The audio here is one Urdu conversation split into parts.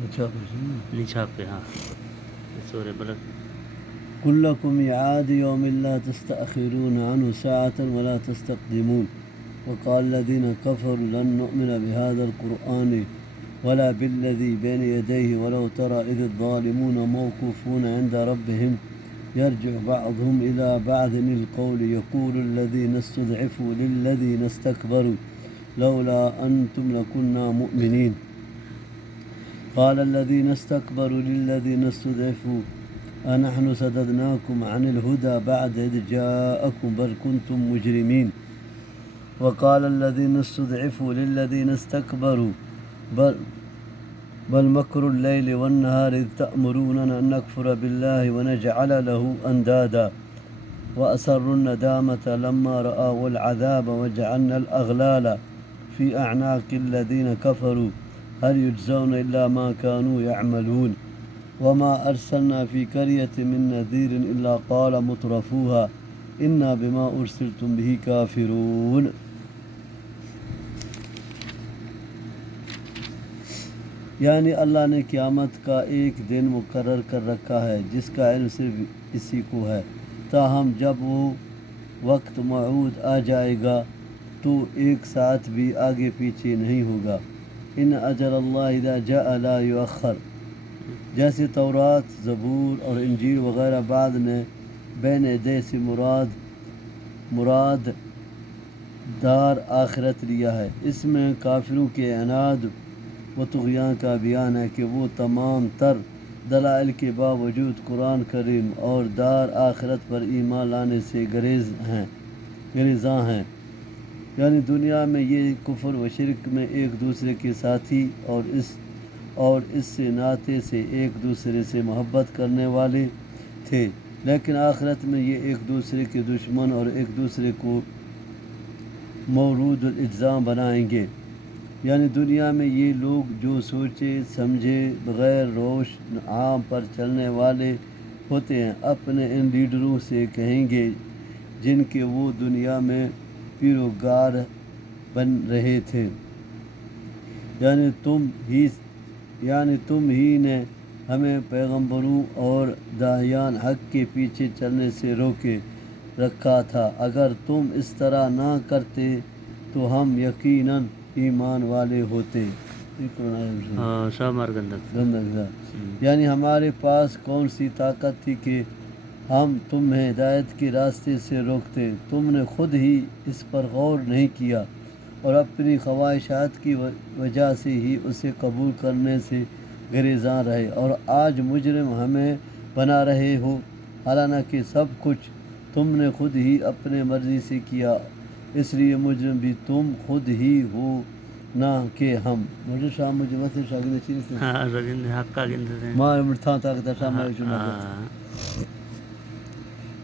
نچھاپ پہ ہاں سورہ بلد. قل لكم ميعاد يوم لا تستأخرون عنه ساعة ولا تستقدمون وقال الذين كفروا لن نؤمن بهذا القرآن ولا بالذي بين يديه ولو ترى إذ الظالمون موقوفون عند ربهم يرجع بعضهم إلى بعض القول يقول الذين استضعفوا للذين استكبروا لولا أنتم لكنا مؤمنين قال الذين استكبروا للذين استضعفوا أنحن صددناكم عن الهدى بعد إذ جاءكم بل كنتم مجرمين وقال الذين استضعفوا للذين استكبروا بل مكر الليل والنهار إذ تأمروننا أن نكفر بالله ونجعل له أندادا وأسروا الندامة لما رأوا العذاب وجعلنا الأغلال في أعناق الذين كفروا هل يجزون إلا ما كانوا يعملون وما أرسلنا في قرية من نذير إلا قال مترفوها إنا بما أرسلتم به كافرون. یعنی اللہ نے قیامت کا ایک دن مقرر کر رکھا ہے جس کا علم صرف اسی کو ہے، تاہم جب وہ وقت موعود آ جائے گا تو ایک ساتھ بھی آگے پیچھے نہیں ہوگا. ان اجل اللہ اذا جاء لا یؤخر. جیسے تورات، زبور اور انجیل وغیرہ بعد نے بین یدی سے مراد دار آخرت لیا ہے. اس میں کافروں کے عناد و طغیان کا بیان ہے کہ وہ تمام تر دلائل کے باوجود قرآن کریم اور دار آخرت پر ایمان لانے سے گریزاں ہیں. یعنی دنیا میں یہ کفر و شرک میں ایک دوسرے کے ساتھی اور اس سے ناطے سے ایک دوسرے سے محبت کرنے والے تھے، لیکن آخرت میں یہ ایک دوسرے کے دشمن اور ایک دوسرے کو مورود الاجزام بنائیں گے. یعنی دنیا میں یہ لوگ جو سوچے سمجھے بغیر روش عام پر چلنے والے ہوتے ہیں اپنے ان لیڈروں سے کہیں گے جن کے وہ دنیا میں پیروکار بن رہے تھے، یعنی تم ہی نے ہمیں پیغمبروں اور داعیان حق کے پیچھے چلنے سے روکے رکھا تھا، اگر تم اس طرح نہ کرتے تو ہم یقیناً ایمان والے ہوتے. یعنی ہمارے پاس کون سی طاقت تھی کہ ہم تمہیں ہدایت کے راستے سے روکتے؟ تم نے خود ہی اس پر غور نہیں کیا اور اپنی خواہشات کی وجہ سے ہی اسے قبول کرنے سے گریزاں رہے، اور آج مجرم ہمیں بنا رہے ہو، حالانکہ سب کچھ تم نے خود ہی اپنے مرضی سے کیا، اس لیے مجرم بھی تم خود ہی ہو نہ کہ ہم.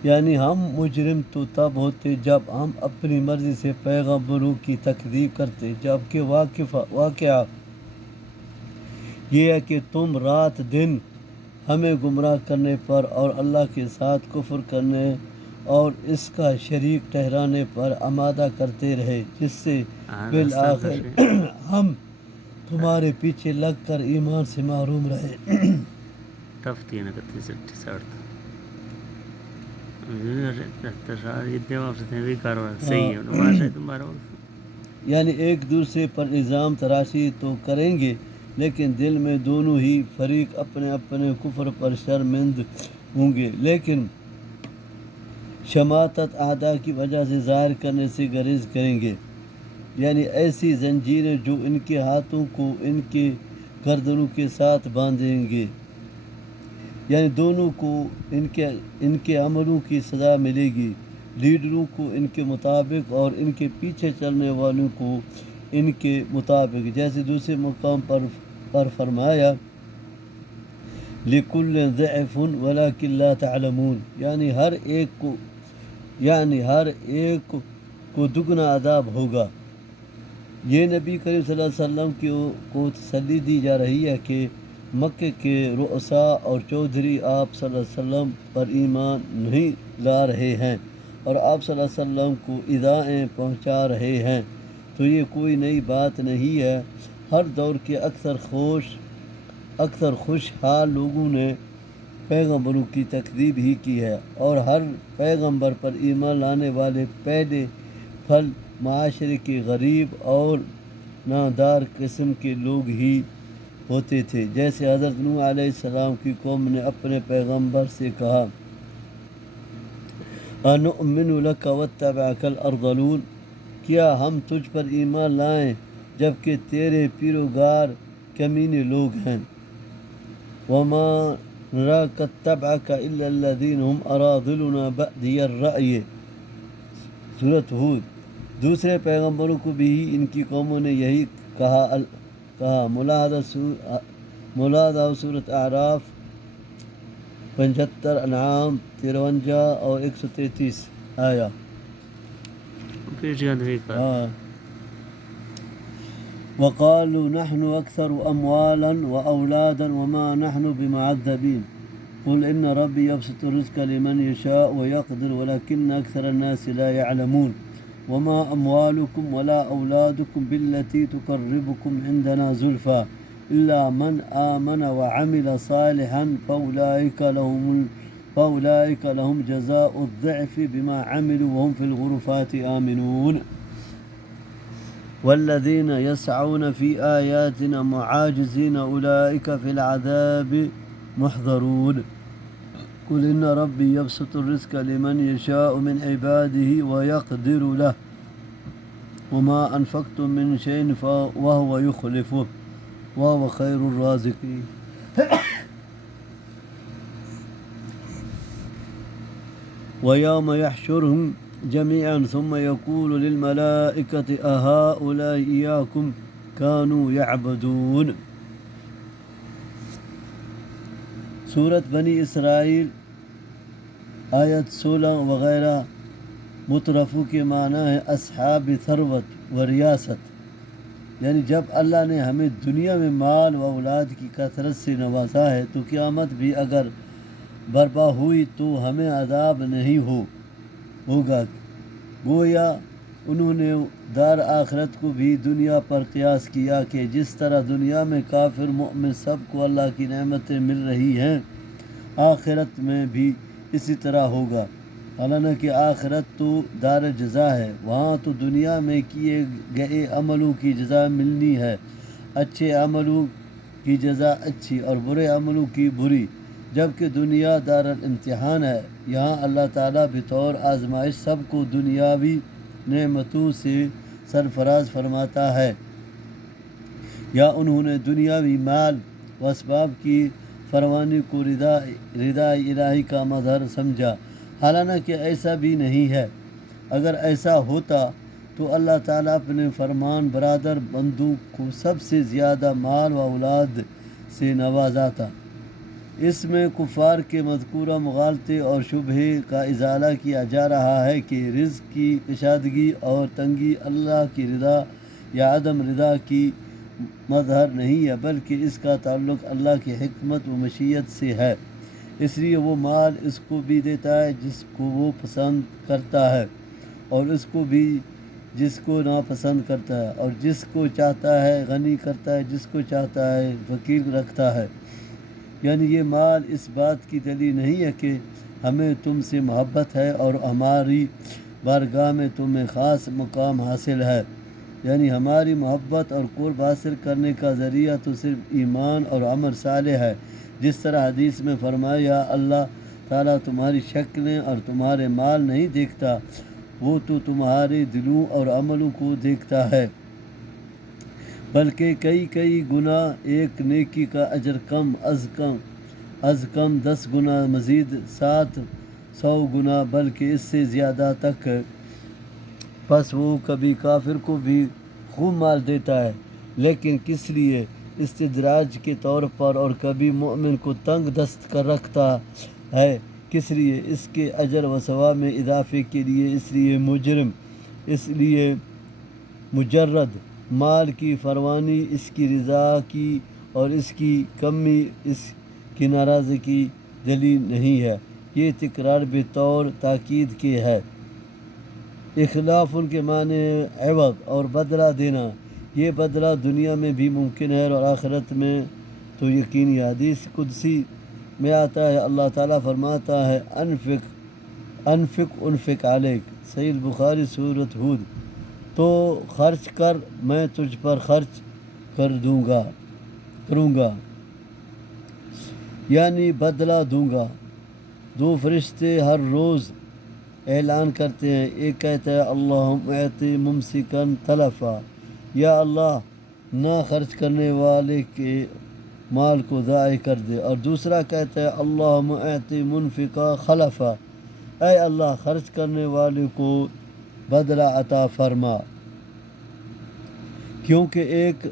یعنی ہم مجرم تو تب ہوتے جب ہم اپنی مرضی سے پیغمبروں کی تکذیب کرتے، جبکہ واقعہ یہ ہے کہ تم رات دن ہمیں گمراہ کرنے پر اور اللہ کے ساتھ کفر کرنے اور اس کا شریک ٹھہرانے پر آمادہ کرتے رہے، جس سے بالآخر ہم تمہارے پیچھے لگ کر ایمان سے محروم رہے. یعنی ایک دوسرے پر الزام تراشی تو کریں گے لیکن دل میں دونوں ہی فریق اپنے اپنے کفر پر شرمند ہوں گے، لیکن شماتت اعداء کی وجہ سے ظاہر کرنے سے گریز کریں گے. یعنی ایسی زنجیریں جو ان کے ہاتھوں کو ان کے گردنوں کے ساتھ باندھیں گے، یعنی دونوں کو ان کے عملوں کی سزا ملے گی، لیڈروں کو ان کے مطابق اور ان کے پیچھے چلنے والوں کو ان کے مطابق. جیسے دوسرے مقام پر فرمایا لِكُلٍّ ضِعْفٌ وَلَكِنْ لَا تَعْلَمُونَ. یعنی ہر ایک کو دگنا عذاب ہوگا. یہ نبی کریم صلی اللہ علیہ وسلم کو تسلی دی جا رہی ہے کہ مکے کے رؤساء اور چودھری آپ صلی اللہ علیہ وسلم پر ایمان نہیں لا رہے ہیں اور آپ صلی اللہ علیہ وسلم کو ایذائیں پہنچا رہے ہیں، تو یہ کوئی نئی بات نہیں ہے. ہر دور کے اکثر اکثر خوشحال لوگوں نے پیغمبروں کی تکذیب ہی کی ہے، اور ہر پیغمبر پر ایمان لانے والے پہلے پھل معاشرے کے غریب اور نادار قسم کے لوگ ہی ہوتے تھے، جیسے حضرت نوح علیہ السلام کی قوم نے اپنے پیغمبر سے کہا اَنُؤْمِنُ لَكَ وَاتَّبَعَكَ الْأَرْذَلُونَ، کیا ہم تجھ پر ایمان لائیں جبکہ تیرے پیروکار کمینے لوگ ہیں۔ وَمَا نَرَاكَ اتَّبَعَكَ إِلَّا الَّذِينَ هُمْ أَرَاذِلُنَا بَادِيَ الرَّأْيِ، سورۃ ہود۔ دوسرے پیغمبروں کو بھی ان کی قوموں نے یہی کہا، ملاحظہ سورۃ اعراف 75، انعام 53 اور 133 آیا۔ وقالوا نحن أكثر أموالا وأولادا وما نحن بمعذبين قل إن ربي يبسط الرزق لمن يشاء ويقدر ولكن أكثر الناس لا يعلمون وما أموالكم ولا أولادكم بالتي تقربكم عندنا زلفى إلا من آمن وعمل صالحا فأولئك لهم جزاء الضعف بما عملوا وهم في الغرفات آمنون والذين يسعون في آياتنا معاجزين أولئك في العذاب محضرون قل إن ربي يبسط الرزق لمن يشاء من عباده ويقدر له وما أنفقتم من شيء وهو يخلفه وهو خير الرازقين ويوم يحشرهم جميعا ثم يقول للملائكة أهؤلاء إياكم كانوا يعبدون۔ سورت بنی اسرائیل آیت 16 وغیرہ مترفو کے معنی ہے اصحاب ثروت و ریاست، یعنی جب اللہ نے ہمیں دنیا میں مال و اولاد کی کثرت سے نوازا ہے تو قیامت بھی اگر برپا ہوئی تو ہمیں عذاب نہیں ہوگا۔ گویا انہوں نے دار آخرت کو بھی دنیا پر قیاس کیا کہ جس طرح دنیا میں کافر مومن سب کو اللہ کی نعمتیں مل رہی ہیں، آخرت میں بھی اسی طرح ہوگا۔ حالانکہ آخرت تو دار جزا ہے، وہاں تو دنیا میں کیے گئے عملوں کی جزا ملنی ہے، اچھے عملوں کی جزا اچھی اور برے عملوں کی بری، جبکہ دنیا دار الامتحان ہے، یہاں اللہ تعالیٰ بطور آزمائش سب کو دنیاوی نعمتوں سے سرفراز فرماتا ہے، یا انہوں نے دنیاوی مال و اسباب کی فراوانی کو رضا الہی کا مظہر سمجھا، حالانکہ ایسا بھی نہیں ہے۔ اگر ایسا ہوتا تو اللہ تعالیٰ اپنے فرمان برادر بندوں کو سب سے زیادہ مال و اولاد سے نوازاتا۔ اس میں کفار کے مذکورہ مغالطے اور شبہے کا ازالہ کیا جا رہا ہے کہ رزق کی کشادگی اور تنگی اللہ کی رضا یا عدم رضا کی مظہر نہیں ہے، بلکہ اس کا تعلق اللہ کی حکمت و مشیت سے ہے، اس لیے وہ مال اس کو بھی دیتا ہے جس کو وہ پسند کرتا ہے، اور اس کو بھی جس کو ناپسند کرتا ہے، اور جس کو چاہتا ہے غنی کرتا ہے، جس کو چاہتا ہے فقیر رکھتا ہے۔ یعنی یہ مال اس بات کی دلیل نہیں ہے کہ ہمیں تم سے محبت ہے اور ہماری بارگاہ میں تمہیں خاص مقام حاصل ہے، یعنی ہماری محبت اور قرب حاصل کرنے کا ذریعہ تو صرف ایمان اور عمل صالح ہے، جس طرح حدیث میں فرمایا اللہ تعالیٰ تمہاری شکلیں اور تمہارے مال نہیں دیکھتا، وہ تو تمہارے دلوں اور عملوں کو دیکھتا ہے، بلکہ کئی گنا ایک نیکی کا اجر کم از کم 10 گنا مزید 700 گنا بلکہ اس سے زیادہ تک۔ پس وہ کبھی کافر کو بھی خوب مال دیتا ہے لیکن کس لیے؟ استدراج کے طور پر، اور کبھی مومن کو تنگ دست کر رکھتا ہے، کس لیے؟ اس کے اجر و ثواب میں اضافے کے لیے، اس لیے مجرد مال کی فراوانی اس کی رضا کی اور اس کی کمی اس کی ناراضگی کی دلیل نہیں ہے، یہ تکرار بطور تاکید کے ہے۔ اخلاف ان کے معنی عوض اور بدلہ دینا، یہ بدلہ دنیا میں بھی ممکن ہے اور آخرت میں تو یقینی حدیث قدسی میں آتا ہے، اللہ تعالیٰ فرماتا ہے انفق علیک، صحیح البخاری سورۃ ہود، تو خرچ کر، میں تجھ پر خرچ کروں گا، یعنی بدلہ دوں گا۔ دو فرشتے ہر روز اعلان کرتے ہیں، ایک کہتا ہے اللہم اعطی ممسکن تلفا، یا اللہ نہ خرچ کرنے والے کے مال کو ضائع کر دے، اور دوسرا کہتا ہے اللہم اعطی منفقا خلفا، اے اللہ خرچ کرنے والے کو بدلہ عطا فرما۔ کیونکہ ایک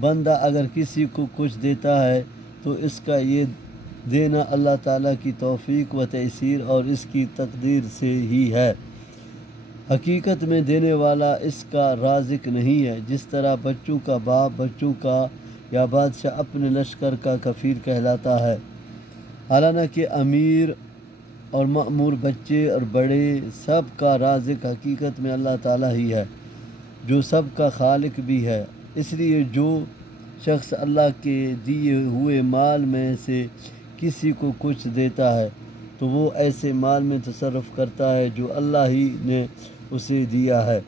بندہ اگر کسی کو کچھ دیتا ہے تو اس کا یہ دینا اللہ تعالیٰ کی توفیق و تیسیر اور اس کی تقدیر سے ہی ہے۔ حقیقت میں دینے والا اس کا رازق نہیں ہے، جس طرح بچوں کا باپ بچوں کا یا بادشاہ اپنے لشکر کا کفیل کہلاتا ہے، حالانکہ امیر اور مأمور، بچے اور بڑے، سب کا رازق حقیقت میں اللہ تعالیٰ ہی ہے، جو سب کا خالق بھی ہے۔ اس لیے جو شخص اللہ کے دیے ہوئے مال میں سے کسی کو کچھ دیتا ہے تو وہ ایسے مال میں تصرف کرتا ہے جو اللہ ہی نے اسے دیا ہے،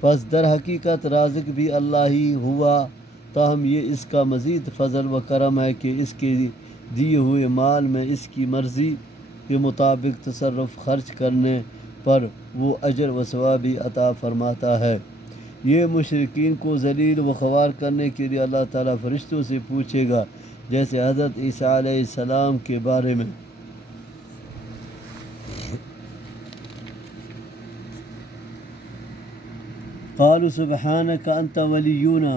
پس در حقیقت رازق بھی اللہ ہی ہوا، تاہم یہ اس کا مزید فضل و کرم ہے کہ اس کے دیے ہوئے مال میں اس کی مرضی کے مطابق تصرف خرچ کرنے پر وہ اجر و ثواب بھی عطا فرماتا ہے۔ یہ مشرکین کو ذلیل و خوار کرنے کے لیے اللہ تعالیٰ فرشتوں سے پوچھے گا، جیسے حضرت عیسیٰ علیہ السلام کے بارے میں قالوا سبحانك أنت ولينا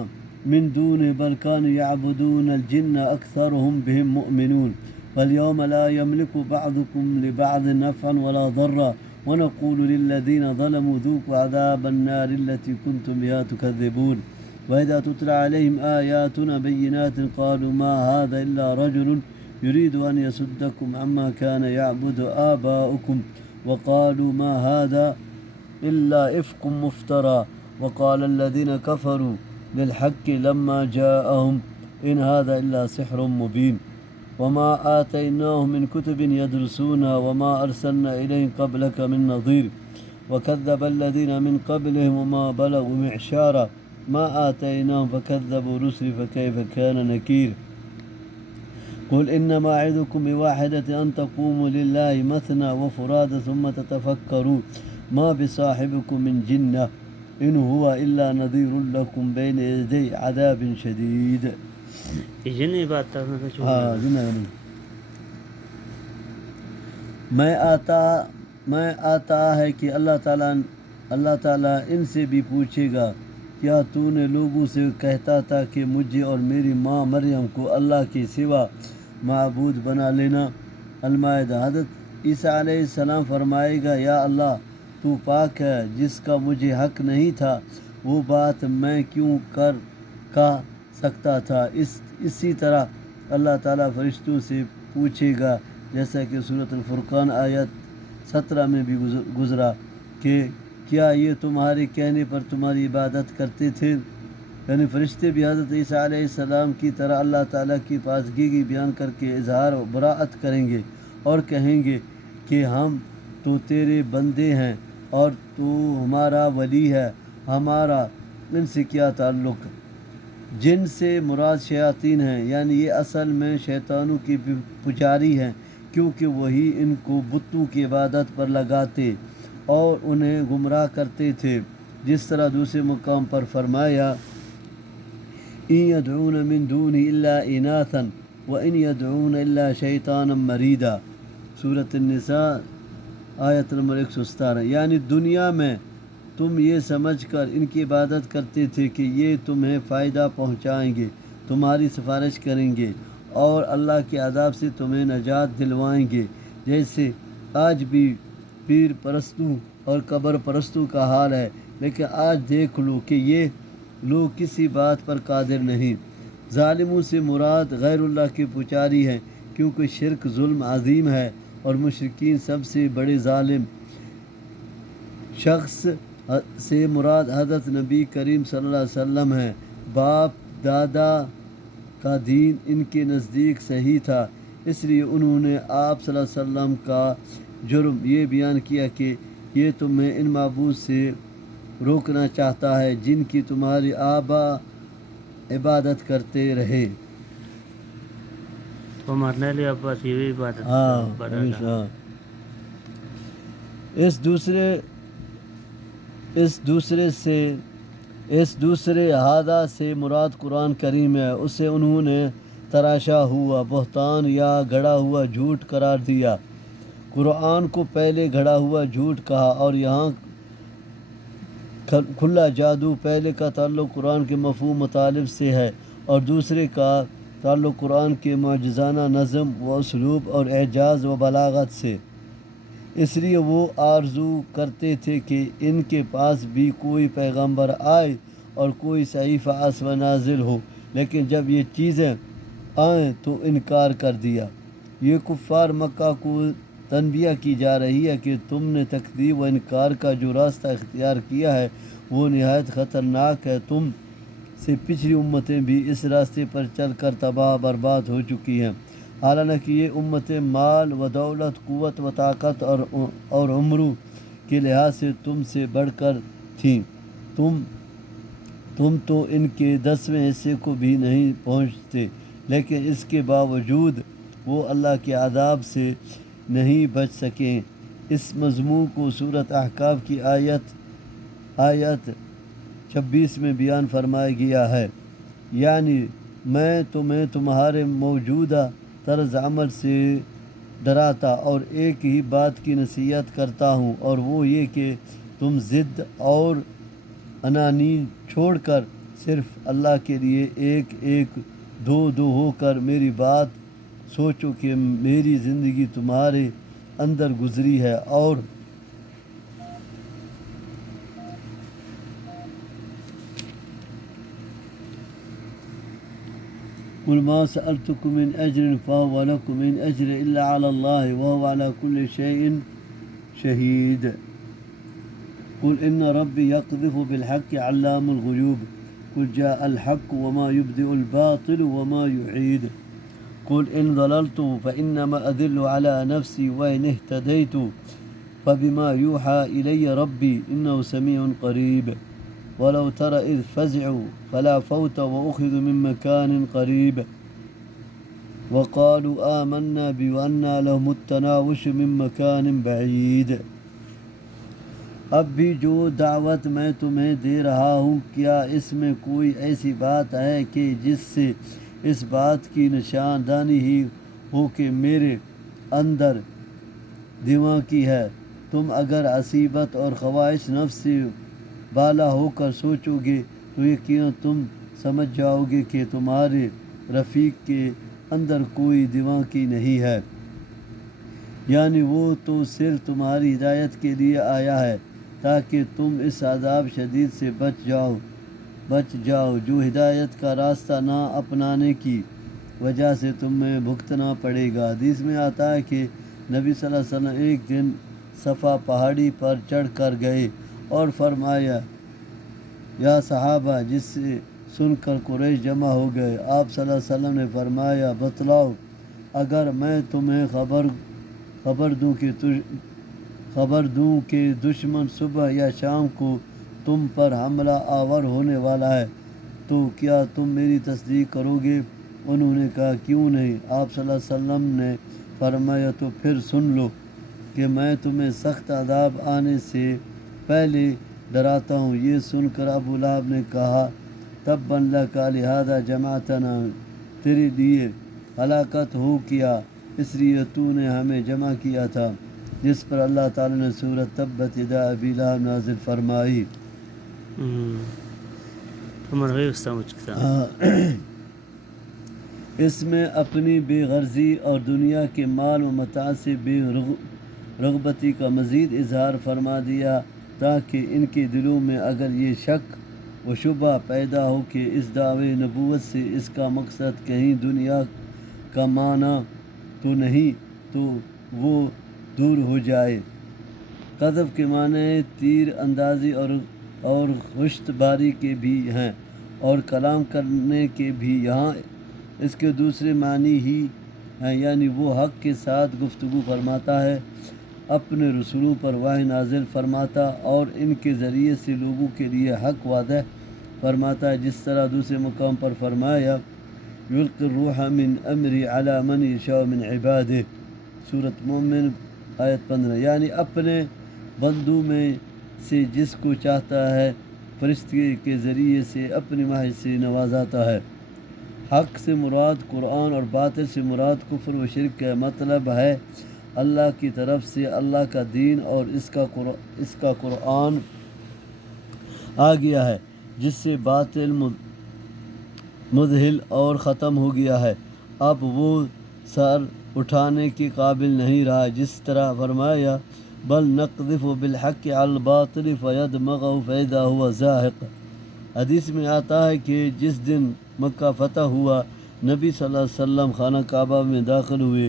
من دون بل كانوا يعبدون الجن أكثرهم بهم مؤمنون فاليوم لا يملك بعضكم لبعض نفعا ولا ضرا ونقول للذين ظلموا ذوقوا عذاب النار التي كنتم بها تكذبون وإذا تتلى عليهم آياتنا بينات قالوا ما هذا إلا رجل يريد أن يصدكم عما كان يعبد آباؤكم وقالوا ما هذا إلا إفك مفترى وقال الذين كفروا للحق لما جاءهم إن هذا إلا سحر مبين وما آتيناهم من كتب يدرسونها وما أرسلنا إليهم قبلك من نظير وكذب الذين من قبلهم وما بلغوا معشارا ما آتيناهم فكذبوا رسلي فكيف كان نكير قل إنما أعظكم بواحدة أن تقوموا لله مثنى وفرادى ثم تتفكروا ما بصاحبكم من جنة إن هو إلا نذير لكم بين يدي عذاب شديد۔ یہ نہیں بات تھا میں آتا ہے کہ اللہ تعالیٰ ان سے بھی پوچھے گا، کیا تو نے لوگوں سے کہتا تھا کہ مجھے اور میری ماں مریم کو اللہ کے سوا معبود بنا لینا؟ المائدہ۔ حضرت عیسیٰ علیہ السلام فرمائے گا، یا اللہ تو پاک ہے، جس کا مجھے حق نہیں تھا وہ بات میں کیوں کہہ سکتا تھا۔ اسی طرح اللہ تعالیٰ فرشتوں سے پوچھے گا، جیسا کہ سورۃ الفرقان آیت 17 میں بھی گزرا کہ کیا یہ تمہارے کہنے پر تمہاری عبادت کرتے تھے؟ یعنی فرشتے بھی حضرت عیسیٰ علیہ السلام کی طرح اللہ تعالیٰ کی پاکیزگی بیان کر کے اظہار و براءت کریں گے اور کہیں گے کہ ہم تو تیرے بندے ہیں اور تو ہمارا ولی ہے، ہمارا ان سے کیا تعلق؟ جن سے مراد شیاطین ہیں، یعنی یہ اصل میں شیطانوں کی پجاری ہیں، کیونکہ وہی ان کو بتوں کی عبادت پر لگاتے اور انہیں گمراہ کرتے تھے، جس طرح دوسرے مقام پر فرمایا إِن يَدْعُونَ مِن دُونِهِ إِلَّا إِنَاثًا وَإِن يَدْعُونَ إِلَّا شَيْطَانًا مَرِيدًا، سورۃ النساء آیت نمبر 117۔ یعنی دنیا میں تم یہ سمجھ کر ان کی عبادت کرتے تھے کہ یہ تمہیں فائدہ پہنچائیں گے، تمہاری سفارش کریں گے اور اللہ کے عذاب سے تمہیں نجات دلوائیں گے، جیسے آج بھی پیر پرستوں اور قبر پرستوں کا حال ہے۔ لیکن آج دیکھ لو کہ یہ لوگ کسی بات پر قادر نہیں۔ ظالموں سے مراد غیر اللہ کے پجاری ہیں، کیونکہ شرک ظلم عظیم ہے اور مشرکین سب سے بڑے ظالم۔ شخص سے مراد حضرت نبی کریم صلی اللہ علیہ وسلم ہیں، باپ دادا کا دین ان کے نزدیک صحیح تھا، اس لیے انہوں نے آپ صلی اللہ علیہ وسلم کا جرم یہ بیان کیا کہ یہ تمہیں ان معبود سے روکنا چاہتا ہے جن کی تمہاری آبا عبادت کرتے رہے۔ تو مرنے لئے عباس یہ عبادت ہمیشہ اس دوسرے ہادہ سے مراد قرآن کریم ہے، اسے انہوں نے تراشا ہوا بہتان یا گھڑا ہوا جھوٹ قرار دیا۔ قرآن کو پہلے گھڑا ہوا جھوٹ کہا، اور یہاں کھلا جادو۔ پہلے کا تعلق قرآن کے مفہوم مطالب سے ہے اور دوسرے کا تعلق قرآن کے معجزانہ نظم و اسلوب اور اعجاز و بلاغت سے۔ اس لیے وہ آرزو کرتے تھے کہ ان کے پاس بھی کوئی پیغمبر آئے اور کوئی صحیفہ اسوہ نازل ہو، لیکن جب یہ چیزیں آئیں تو انکار کر دیا۔ یہ کفار مکہ کو تنبیہ کی جا رہی ہے کہ تم نے تکذیب و انکار کا جو راستہ اختیار کیا ہے وہ نہایت خطرناک ہے۔ تم سے پچھلی امتیں بھی اس راستے پر چل کر تباہ برباد ہو چکی ہیں، حالانکہ یہ امتیں مال و دولت، قوت و طاقت اور عمروں کے لحاظ سے تم سے بڑھ کر تھیں۔ تم تو ان کے 10ویں حصے کو بھی نہیں پہنچتے، لیکن اس کے باوجود وہ اللہ کے عذاب سے نہیں بچ سکیں۔ اس مضمون کو سورۃ احقاف کی آیت 26 میں بیان فرمایا گیا ہے، یعنی میں تمہیں تمہارے موجودہ طرز عمل سے ڈراتا اور ایک ہی بات کی نصیحت کرتا ہوں، اور وہ یہ کہ تم ضد اور انانی چھوڑ کر صرف اللہ کے لیے ایک ایک دو ہو کر میری بات سوچو کہ میری زندگی تمہارے اندر گزری ہے، اور قل ما سألتكم من أجر فهو لكم إن أجر إلا على الله وهو على كل شيء شهيد قل إن ربي يقذف بالحق علام الغيوب قل جاء الحق وما يبدئ الباطل وما يعيد قل إن ضللت فإنما أذل على نفسي وإن اهتديت فبما يوحى إلي ربي إنه سميع قريب ولو ترى إذ فزعوا فلا فوت وأخذوا من مكان قريب وقالوا آمنا بأن لهم التناوش من مكان بعيد۔ اب بھی جو دعوت میں تمہیں دے رہا ہوں، کیا اس میں کوئی ایسی بات ہے کہ جس سے اس بات کی نشاندہی ہی ہو کہ میرے اندر دماغ کی ہے؟ تم اگر عصیبت اور خواہش نفس سے بالا ہو کر سوچو گے تو یقیناً تم سمجھ جاؤ گے کہ تمہارے رفیق کے اندر کوئی دماغ کی نہیں ہے، یعنی وہ تو صرف تمہاری ہدایت کے لیے آیا ہے تاکہ تم اس عذاب شدید سے بچ جاؤ جو ہدایت کا راستہ نہ اپنانے کی وجہ سے تمہیں بھگتنا پڑے گا۔ حدیث میں آتا ہے کہ نبی صلی اللہ علیہ وسلم ایک دن صفا پہاڑی پر چڑھ کر گئے اور فرمایا یا صحابہ، جس سے سن کر قریش جمع ہو گئے۔ آپ صلی اللہ علیہ وسلم نے فرمایا بتلاؤ، اگر میں تمہیں خبر دوں کہ دشمن صبح یا شام کو تم پر حملہ آور ہونے والا ہے تو کیا تم میری تصدیق کرو گے؟ انہوں نے کہا کیوں نہیں؟ آپ صلی اللہ علیہ وسلم نے فرمایا تو پھر سن لو کہ میں تمہیں سخت عذاب آنے سے پہلے ڈراتا ہوں۔ یہ سن کر ابو لہب نے کہا تبا لک لہذا جمعتنا، تیرے لیے ہلاکت ہو کیا، اس لیے تو نے ہمیں جمع کیا تھا، جس پر اللہ تعالیٰ نے سورۃ تبت یدا ابی لہب نازل فرمائی۔ اس میں اپنی بے غرضی اور دنیا کے مال و متاع سے بے رغبتی کا مزید اظہار فرما دیا تاکہ ان کے دلوں میں اگر یہ شک و شبہ پیدا ہو کہ اس دعوے نبوت سے اس کا مقصد کہیں دنیا کا معنی تو نہیں تو وہ دور ہو جائے۔ قذف کے معنی تیر اندازی اور خشت باری کے بھی ہیں اور کلام کرنے کے بھی۔ یہاں اس کے دوسرے معنی ہی ہیں، یعنی وہ حق کے ساتھ گفتگو فرماتا ہے، اپنے رسولوں پر وحی نازل فرماتا اور ان کے ذریعے سے لوگوں کے لیے حق وعدہ فرماتا ہے، جس طرح دوسرے مقام پر فرمایا یلقی الروح من امری علی من یشاء من عبادہ، سورۃ مومن آیت 15، یعنی اپنے بندوں میں سے جس کو چاہتا ہے فرشتے کے ذریعے سے اپنی وحی سے نوازاتا ہے۔ حق سے مراد قرآن اور باطل سے مراد کفر و شرک کا مطلب ہے اللہ کی طرف سے اللہ کا دین اور اس کا قرآن آ گیا ہے، جس سے باطل مذہل اور ختم ہو گیا ہے، اب وہ سر اٹھانے کے قابل نہیں رہا، جس طرح فرمایا بل نقذف بالحق علی الباطل فیدمغہ فاذا هو زاہق۔ حدیث میں آتا ہے کہ جس دن مکہ فتح ہوا، نبی صلی اللہ علیہ وسلم خانہ کعبہ میں داخل ہوئے،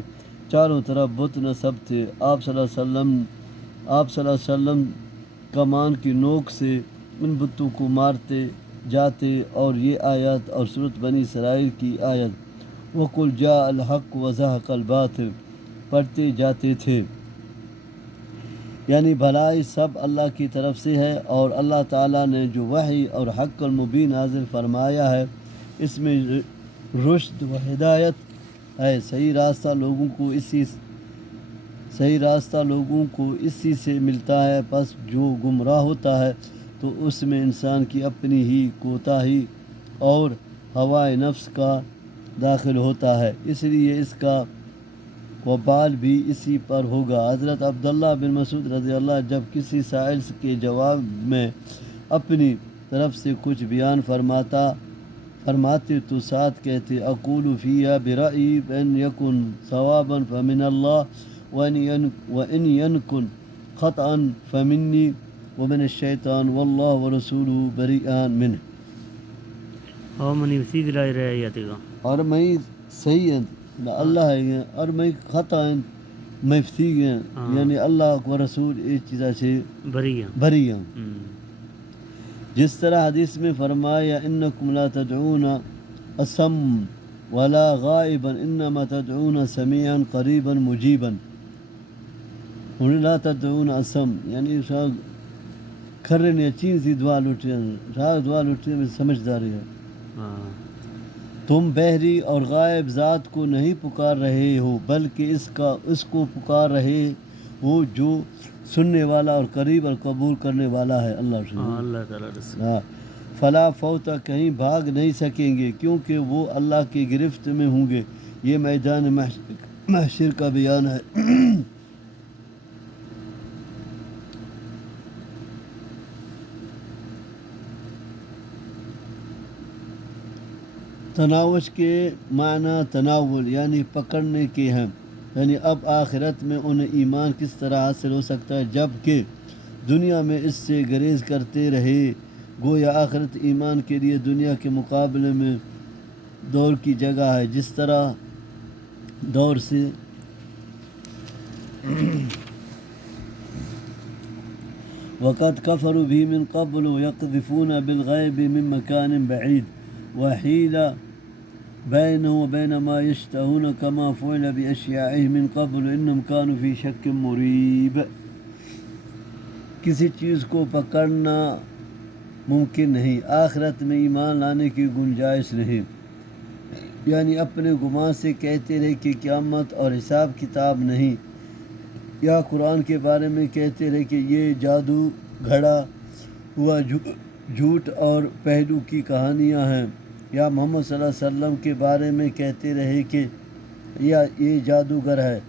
چاروں طرف بت نصب تھے، آپ صلی اللہ علیہ وسلم کمان کی نوک سے ان بتوں کو مارتے جاتے اور یہ آیت اور سورۃ بنی اسرائیل کی آیت وَقُلْ جَاءَ الْحَقُّ وَزَهَقَ الْبَاطِلُ پڑھتے جاتے تھے، یعنی بھلائی سب اللہ کی طرف سے ہے، اور اللہ تعالیٰ نے جو وحی اور حق المبین نازل فرمایا ہے اس میں رشد و ہدایت ہے، صحیح راستہ لوگوں کو اسی سے ملتا ہے، پس جو گمراہ ہوتا ہے تو اس میں انسان کی اپنی ہی کوتاہی اور ہوائے نفس کا داخل ہوتا ہے، اس لیے اس کا وبال بھی اسی پر ہوگا۔ حضرت عبداللہ بن مسعود رضی اللہ عنہ جب کسی سائل کے جواب میں اپنی طرف سے کچھ بیان فرماتے تو ساتھ کہتے اقول فیہا برأیی فإن یکن صوابا فمن اللہ وإن یکن خطأ فمنی ومن الشیطان واللہ ورسولہ بریئان منہ۔ اور منی سیدھ رائے رہے یا تیگا اور میں صحیح ہیں اللہ ہے، اور میں خطا ہیں میں فسیق ہیں، یعنی اللہ و رسول اس چیزہ سے بری ہیں، جس طرح حدیث میں فرمایا انکم لا تدعون اصم ولا غائبا انما تدعون سمیعا قریبا مجیبا، لا تدعون اصم یعنی کھرن یا چین سی دعا لوٹے میں سمجھداری ہے، تم بحری اور غائب ذات کو نہیں پکار رہے ہو بلکہ اس کو پکار رہے ہو جو سننے والا اور قریب اور قبول کرنے والا ہے، اللہ تعالیٰ۔ فلا فوت کہیں بھاگ نہیں سکیں گے کیونکہ وہ اللہ کی گرفت میں ہوں گے، یہ میدان محشر کا بیان ہے۔ تناوش کے معنی تناول یعنی پکڑنے کے ہیں، یعنی اب آخرت میں انہیں ایمان کس طرح حاصل ہو سکتا ہے جب کہ دنیا میں اس سے گریز کرتے رہے، گویا آخرت ایمان کے لیے دنیا کے مقابلے میں دور کی جگہ ہے، جس طرح دور سے وقد كفروا به من قبل يقذفون بالغيب من مكان بعيد وحيل بينه وبين ما يشتهون كما فعل بأشياعهم من قبل إنهم كانوا في شك مريب۔ کسی چیز کو پکڑنا ممکن نہیں، آخرت میں ایمان لانے کی گنجائش نہیں، یعنی اپنے گمان سے کہتے رہے کہ قیامت اور حساب کتاب نہیں، یا قرآن کے بارے میں کہتے رہے کہ یہ جادو گھڑا ہوا جھوٹ اور پہلو کی کہانیاں ہیں، یا محمد صلی اللہ علیہ وسلم کے بارے میں کہتے رہے کہ یہ جادوگر ہے،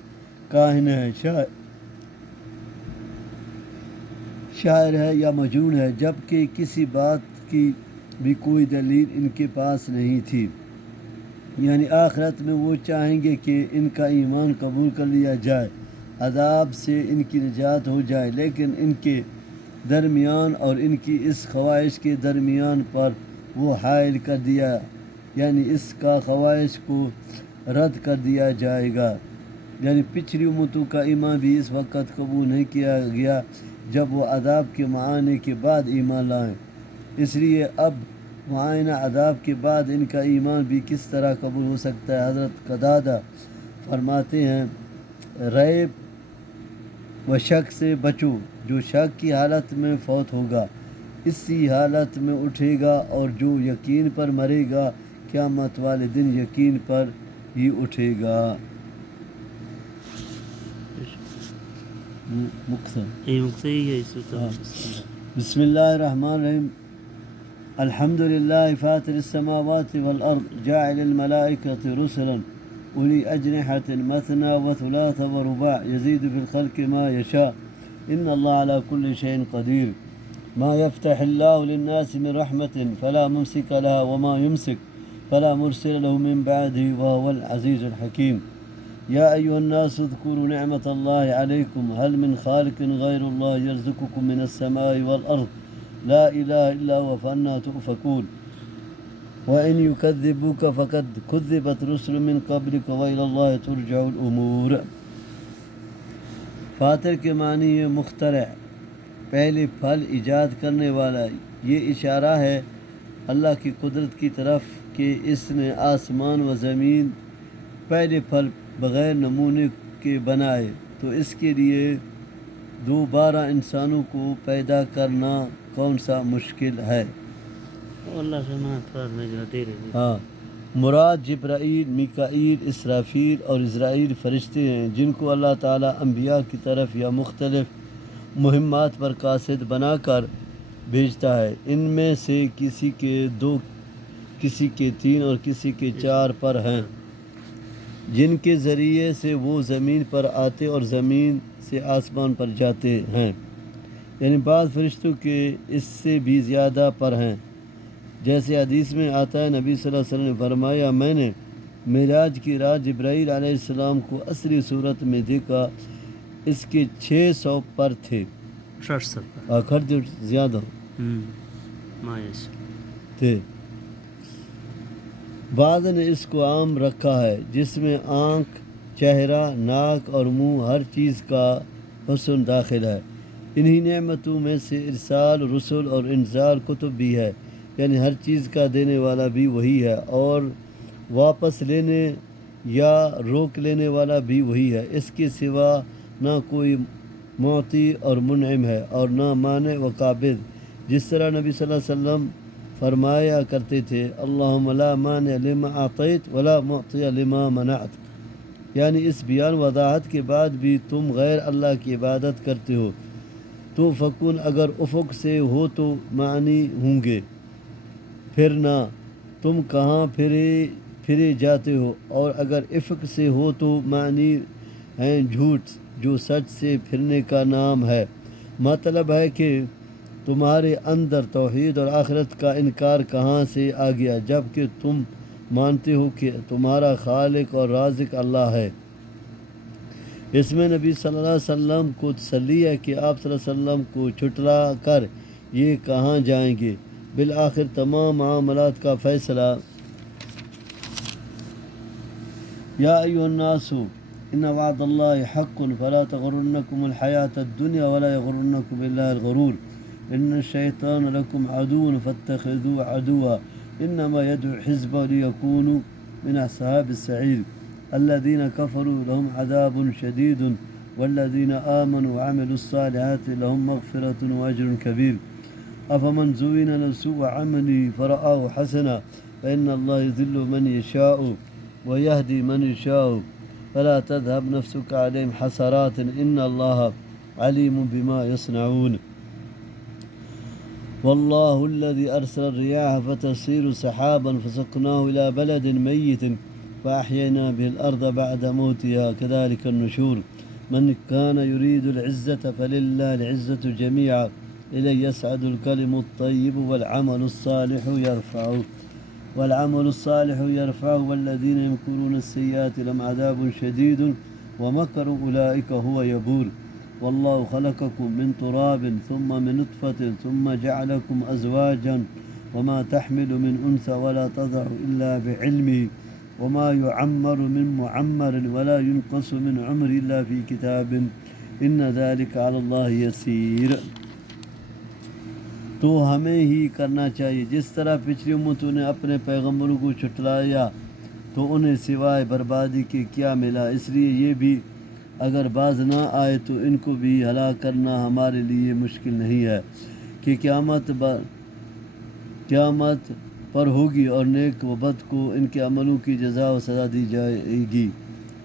کاہن ہے، شاعر ہے یا مجنون ہے، جبکہ کسی بات کی بھی کوئی دلیل ان کے پاس نہیں تھی، یعنی آخرت میں وہ چاہیں گے کہ ان کا ایمان قبول کر لیا جائے، عذاب سے ان کی نجات ہو جائے، لیکن ان کے درمیان اور ان کی اس خواہش کے درمیان پر وہ حائل کر دیا، یعنی اس کا خواہش کو رد کر دیا جائے گا، یعنی پچھلی امتوں کا ایمان بھی اس وقت قبول نہیں کیا گیا جب وہ عذاب کے معانے کے بعد ایمان لائیں، اس لیے اب معائنہ عذاب کے بعد ان کا ایمان بھی کس طرح قبول ہو سکتا ہے؟ حضرت قتادہ فرماتے ہیں ریب و شک سے بچو، جو شک کی حالت میں فوت ہوگا اسی حالت میں اٹھے گا، اور جو یقین پر مرے گا قیامت والے دن یقین پر ہی اٹھے گا۔ مقصد بسم اللہ الرحمن الرحیم الحمد للہ فاطر السماوات والارض جاعل الملائکۃ رسلا اولی اجنحۃ مثنى وثلاث ورباع يزيد في الخلق ما يشاء ان اللہ علی کل شیء قدیر ما يفتح الله للناس من رحمة فلا ممسك لها وما يمسك فلا مرسل له من بعده وهو العزيز الحكيم يا أيها الناس اذكروا نعمة الله عليكم هل من خالق غير الله يرزقكم من السماء والأرض لا إله إلا هو فأنى تؤفكون وإن يكذبوك فقد كذبت رسل من قبلك وإلى الله ترجع الأمور۔ فاطر کے معنی ہے مخترع، پہلے پھل ایجاد کرنے والا۔ یہ اشارہ ہے اللہ کی قدرت کی طرف کہ اس نے آسمان و زمین پہلے پھل بغیر نمونے کے بنائے، تو اس کے لیے دوبارہ انسانوں کو پیدا کرنا کون سا مشکل ہے؟ ہاں، مراد جبرائیل، میکائیل، اسرافیل اور اسرائیل فرشتے ہیں جن کو اللہ تعالیٰ انبیاء کی طرف یا مختلف مہمات پر قاصد بنا کر بھیجتا ہے۔ ان میں سے کسی کے 2، کسی کے 3 اور کسی کے 4 پر ہیں، جن کے ذریعے سے وہ زمین پر آتے اور زمین سے آسمان پر جاتے ہیں، یعنی بعض فرشتوں کے اس سے بھی زیادہ پر ہیں۔ جیسے حدیث میں آتا ہے نبی صلی اللہ علیہ وسلم نے فرمایا میں نے معراج کی رات جبرائیل علیہ السلام کو اصلی صورت میں دیکھا، اس کے 600 پر تھے، آخر زیادہ تھے۔ بعض نے اس کو عام رکھا ہے جس میں آنکھ، چہرہ، ناک اور منہ ہر چیز کا حسن داخل ہے۔ انہی نعمتوں میں سے ارسال رسول اور انزال کتب بھی ہے، یعنی ہر چیز کا دینے والا بھی وہی ہے اور واپس لینے یا روک لینے والا بھی وہی ہے۔ اس کے سوا نہ کوئی معطی اور منعم ہے اور نہ مانع و قابض، جس طرح نبی صلی اللہ علیہ وسلم فرمایا کرتے تھے اللہم لا مانع لما اعطیت ولا معطی لما منعت، یعنی اس بیان وضاحت کے بعد بھی تم غیر اللہ کی عبادت کرتے ہو تو فکون اگر افق سے ہو تو معنی ہوں گے، پھر نہ تم کہاں پھرے جاتے ہو، اور اگر افق سے ہو تو معنی ہیں جھوٹ جو سچ سے پھرنے کا نام ہے۔ مطلب ہے کہ تمہارے اندر توحید اور آخرت کا انکار کہاں سے آ گیا جب کہ تم مانتے ہو کہ تمہارا خالق اور رازق اللہ ہے۔ اس میں نبی صلی اللہ علیہ وسلم کو تسلی ہے کہ آپ صلی اللہ علیہ وسلم کو چھٹلا کر یہ کہاں جائیں گے۔ بالآخر تمام معاملات کا فیصلہ یا ایھا الناس ان وعد اللہ حق فلا تغرنکم الحیاۃ الدنیا ولا یغرنکم باللہ الغرور ان الشیطان لکم عدو فاتخذوه عدوا انما يدعو حزبه ليكونوا من اصحاب السعیر الذين كفروا لهم عذاب شدید والذين آمنوا وعملوا الصالحات لهم مغفرة واجر كبیر افمن زين له سوء عمله فرآه حسنا فإن الله يذل من يشاء ويهدي من يشاء فلا تذهب نفسك عليهم حسرات إن الله عليم بما يصنعون والله الذي أرسل الرياح فتسير سحابا فسقناه إلى بلد ميت فأحيينا به الأرض بعد موتها كذلك النشور من كان يريد العزة فلله العزة جميعا إليه يصعد الكلم الطيب والعمل الصالح يرفعه والذين يمكرون السيئات لهم عذاب شديد ومكر أولئك هو يبور والله خلقكم من تراب ثم من نطفة ثم جعلكم أزواجا وما تحمل من أنثى ولا تضع إلا بعلمه وما يعمر من معمر ولا ينقص من عمره إلا في كتاب إن ذلك على الله يسير۔ تو ہمیں ہی کرنا چاہیے۔ جس طرح پچھلی امتوں نے اپنے پیغمبروں کو چھٹلایا تو انہیں سوائے بربادی کے کیا ملا، اس لیے یہ بھی اگر باز نہ آئے تو ان کو بھی ہلاک کرنا ہمارے لیے مشکل نہیں ہے کہ قیامت پر ہوگی اور نیک و بد کو ان کے عملوں کی جزا و سزا دی جائے گی،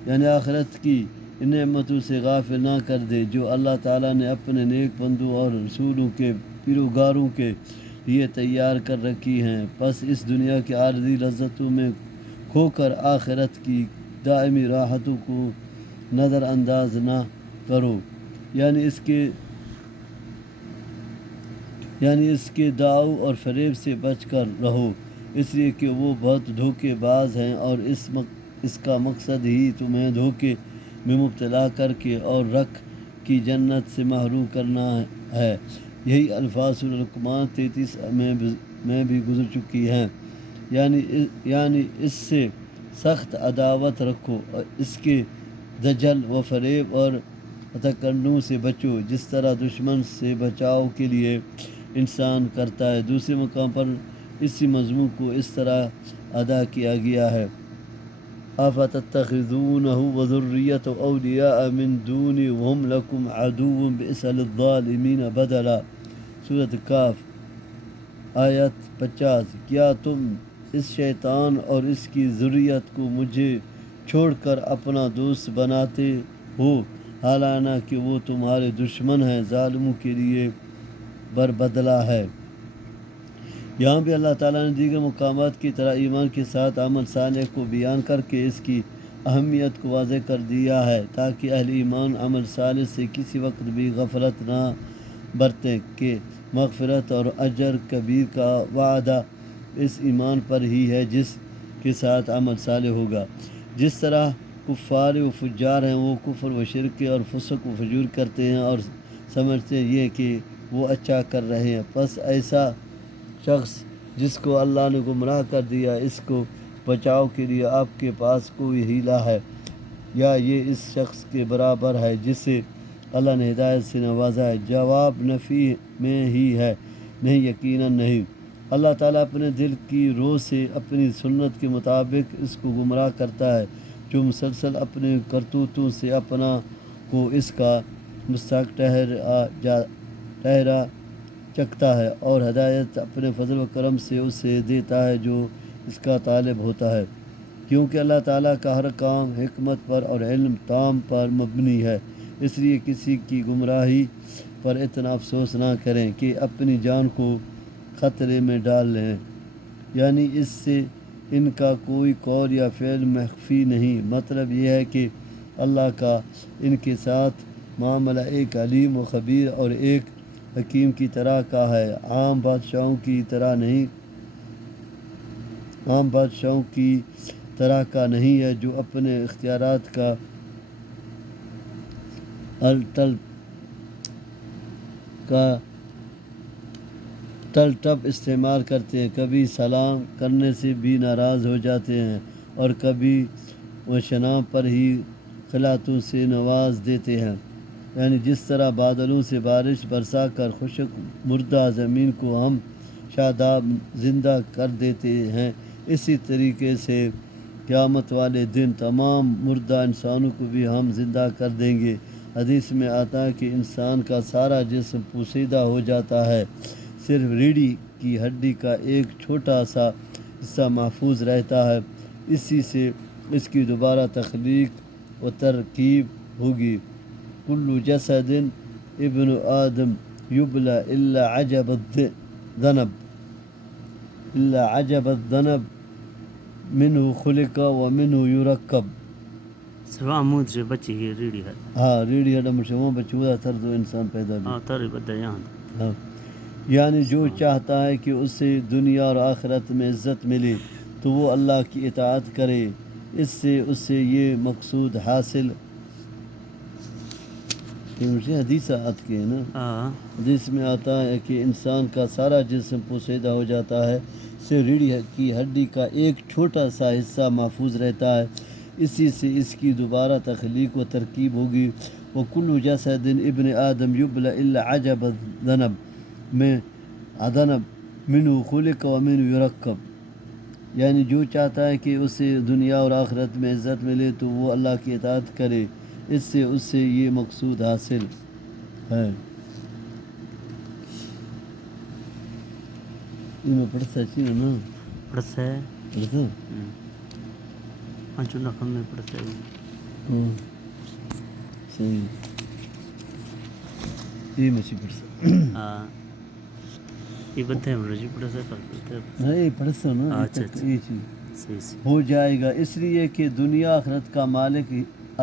یعنی آخرت کی ان نعمتوں سے غافل نہ کر دے جو اللہ تعالیٰ نے اپنے نیک بندوں اور رسولوں کے پیروکاروں کے لیے تیار کر رکھی ہیں۔ پس اس دنیا کی عارضی لذتوں میں کھو کر آخرت کی دائمی راحتوں کو نظر انداز نہ کرو، یعنی اس کے دعو اور فریب سے بچ کر رہو، اس لیے کہ وہ بہت دھوکے باز ہیں اور اس کا مقصد ہی تمہیں دھوکے میں مبتلا کر کے اور رکھ کی جنت سے محروم کرنا ہے۔ یہی الفاظ سورہ لقمان 33 میں بھی گزر چکی ہیں، یعنی اس سے سخت عداوت رکھو اور اس کے دجل و فریب اور ہتھکنڈوں سے بچو جس طرح دشمن سے بچاؤ کے لیے انسان کرتا ہے۔ دوسرے مقام پر اسی مضمون کو اس طرح ادا کیا گیا ہے: أَفَتَتَّخِذُونَهُ وَذُرِّيَّتَهُ أَوْلِيَاءَ مِن دُونِي وَهُمْ لَكُمْ عَدُوٌّ بِئْسَ لِلظَّالِمِينَ بَدَلًا۔ سورۃ کاف آیت 50۔ کیا تم اس شیطان اور اس کی ذریت کو مجھے چھوڑ کر اپنا دوست بناتے ہو، حالانکہ وہ تمہارے دشمن ہیں، ظالموں کے لیے بربدلہ ہے۔ یہاں بھی اللہ تعالیٰ نے دیگر مقامات کی طرح ایمان کے ساتھ عمل صالح کو بیان کر کے اس کی اہمیت کو واضح کر دیا ہے تاکہ اہل ایمان عمل صالح سے کسی وقت بھی غفلت نہ برتیں کہ مغفرت اور اجر کبیر کا وعدہ اس ایمان پر ہی ہے جس کے ساتھ عمل صالح ہوگا۔ جس طرح کفار و فجار ہیں، وہ کفر و شرک اور فسق و فجور کرتے ہیں اور سمجھتے ہیں یہ کہ وہ اچھا کر رہے ہیں، پس ایسا شخص جس کو اللہ نے گمراہ کر دیا، اس کو بچاؤ کے لیے آپ کے پاس کوئی ہیلہ ہے یا یہ اس شخص کے برابر ہے جسے اللہ نے ہدایت سے نوازا ہے؟ جواب نفی میں ہی ہے، نہیں، یقیناً نہیں۔ اللہ تعالیٰ اپنے دل کی رو سے اپنی سنت کے مطابق اس کو گمراہ کرتا ہے جو مسلسل اپنے کرتوتوں سے اپنا کو اس کا مستحق ٹھہرا چکتا ہے، اور ہدایت اپنے فضل و کرم سے اسے دیتا ہے جو اس کا طالب ہوتا ہے، کیونکہ اللہ تعالیٰ کا ہر کام حکمت پر اور علم تام پر مبنی ہے۔ اس لیے کسی کی گمراہی پر اتنا افسوس نہ کریں کہ اپنی جان کو خطرے میں ڈال لیں، یعنی اس سے ان کا کوئی قول یا فعل مخفی نہیں۔ مطلب یہ ہے کہ اللہ کا ان کے ساتھ معاملہ ایک علیم و خبیر اور ایک حکیم کی طرح کا ہے، عام بادشاہوں کی طرح کا نہیں ہے جو اپنے اختیارات کا ٹل ٹپ استعمال کرتے ہیں، کبھی سلام کرنے سے بھی ناراض ہو جاتے ہیں اور کبھی وہ شناہ پر ہی خلاتوں سے نواز دیتے ہیں، یعنی جس طرح بادلوں سے بارش برسا کر خشک مردہ زمین کو ہم شاداب زندہ کر دیتے ہیں، اسی طریقے سے قیامت والے دن تمام مردہ انسانوں کو بھی ہم زندہ کر دیں گے۔ حدیث میں آتا ہے کہ انسان کا سارا جسم پوسیدہ ہو جاتا ہے، صرف ریڑھ کی ہڈی کا ایک چھوٹا سا حصہ محفوظ رہتا ہے، اسی سے اس کی دوبارہ تخلیق و ترکیب ہوگی۔ کل جسد ابن آدم یبلا الا عجب الذنب منہ خلق و منہ یرکب۔ سوا مود سے بچی گئی ریڑھی ہے، ہاں، ریڑھی ہڈ مشہور بچودا تر تو انسان پیدا بھی، تر بدہ یہاں ہاں، یعنی جو چاہتا ہے کہ اسے دنیا اور آخرت میں عزت ملے تو وہ اللہ کی اطاعت کرے، اس سے اسے یہ مقصود حاصل۔ حدیث آت کے نا، حدیث میں آتا ہے کہ انسان کا سارا جسم پوسیدہ ہو جاتا ہے، صرف ریڑھ کی ہڈی کا ایک چھوٹا سا حصہ محفوظ رہتا ہے، اسی سے اس کی دوبارہ تخلیق و ترکیب ہوگی۔ وَكُلُّ جَسَدٍ ابن آدم يُبْلَى إِلَّا عَجَبَ الذَّنَبِ میں عدن منہ خلق و منہ یرکب، یعنی جو چاہتا ہے کہ اسے دنیا اور آخرت میں عزت ملے تو وہ اللہ کی اطاعت کرے، اس سے یہ مقصود حاصل ہے۔ میں پڑھتا چاہیے نا پڑھتا ہے پڑھتا پانچوں رقم میں پڑھتا ہے صحیح یہ مچھی پڑھتا ہاں یہ بدھ ہے مرجی پڑھتا ہے پڑھتا ہے نہیں پڑھتا نا اچھا اچھا یہ چیز صحیح صحیح ہو جائے گا، اس لیے کہ دنیا آخرت کا مالک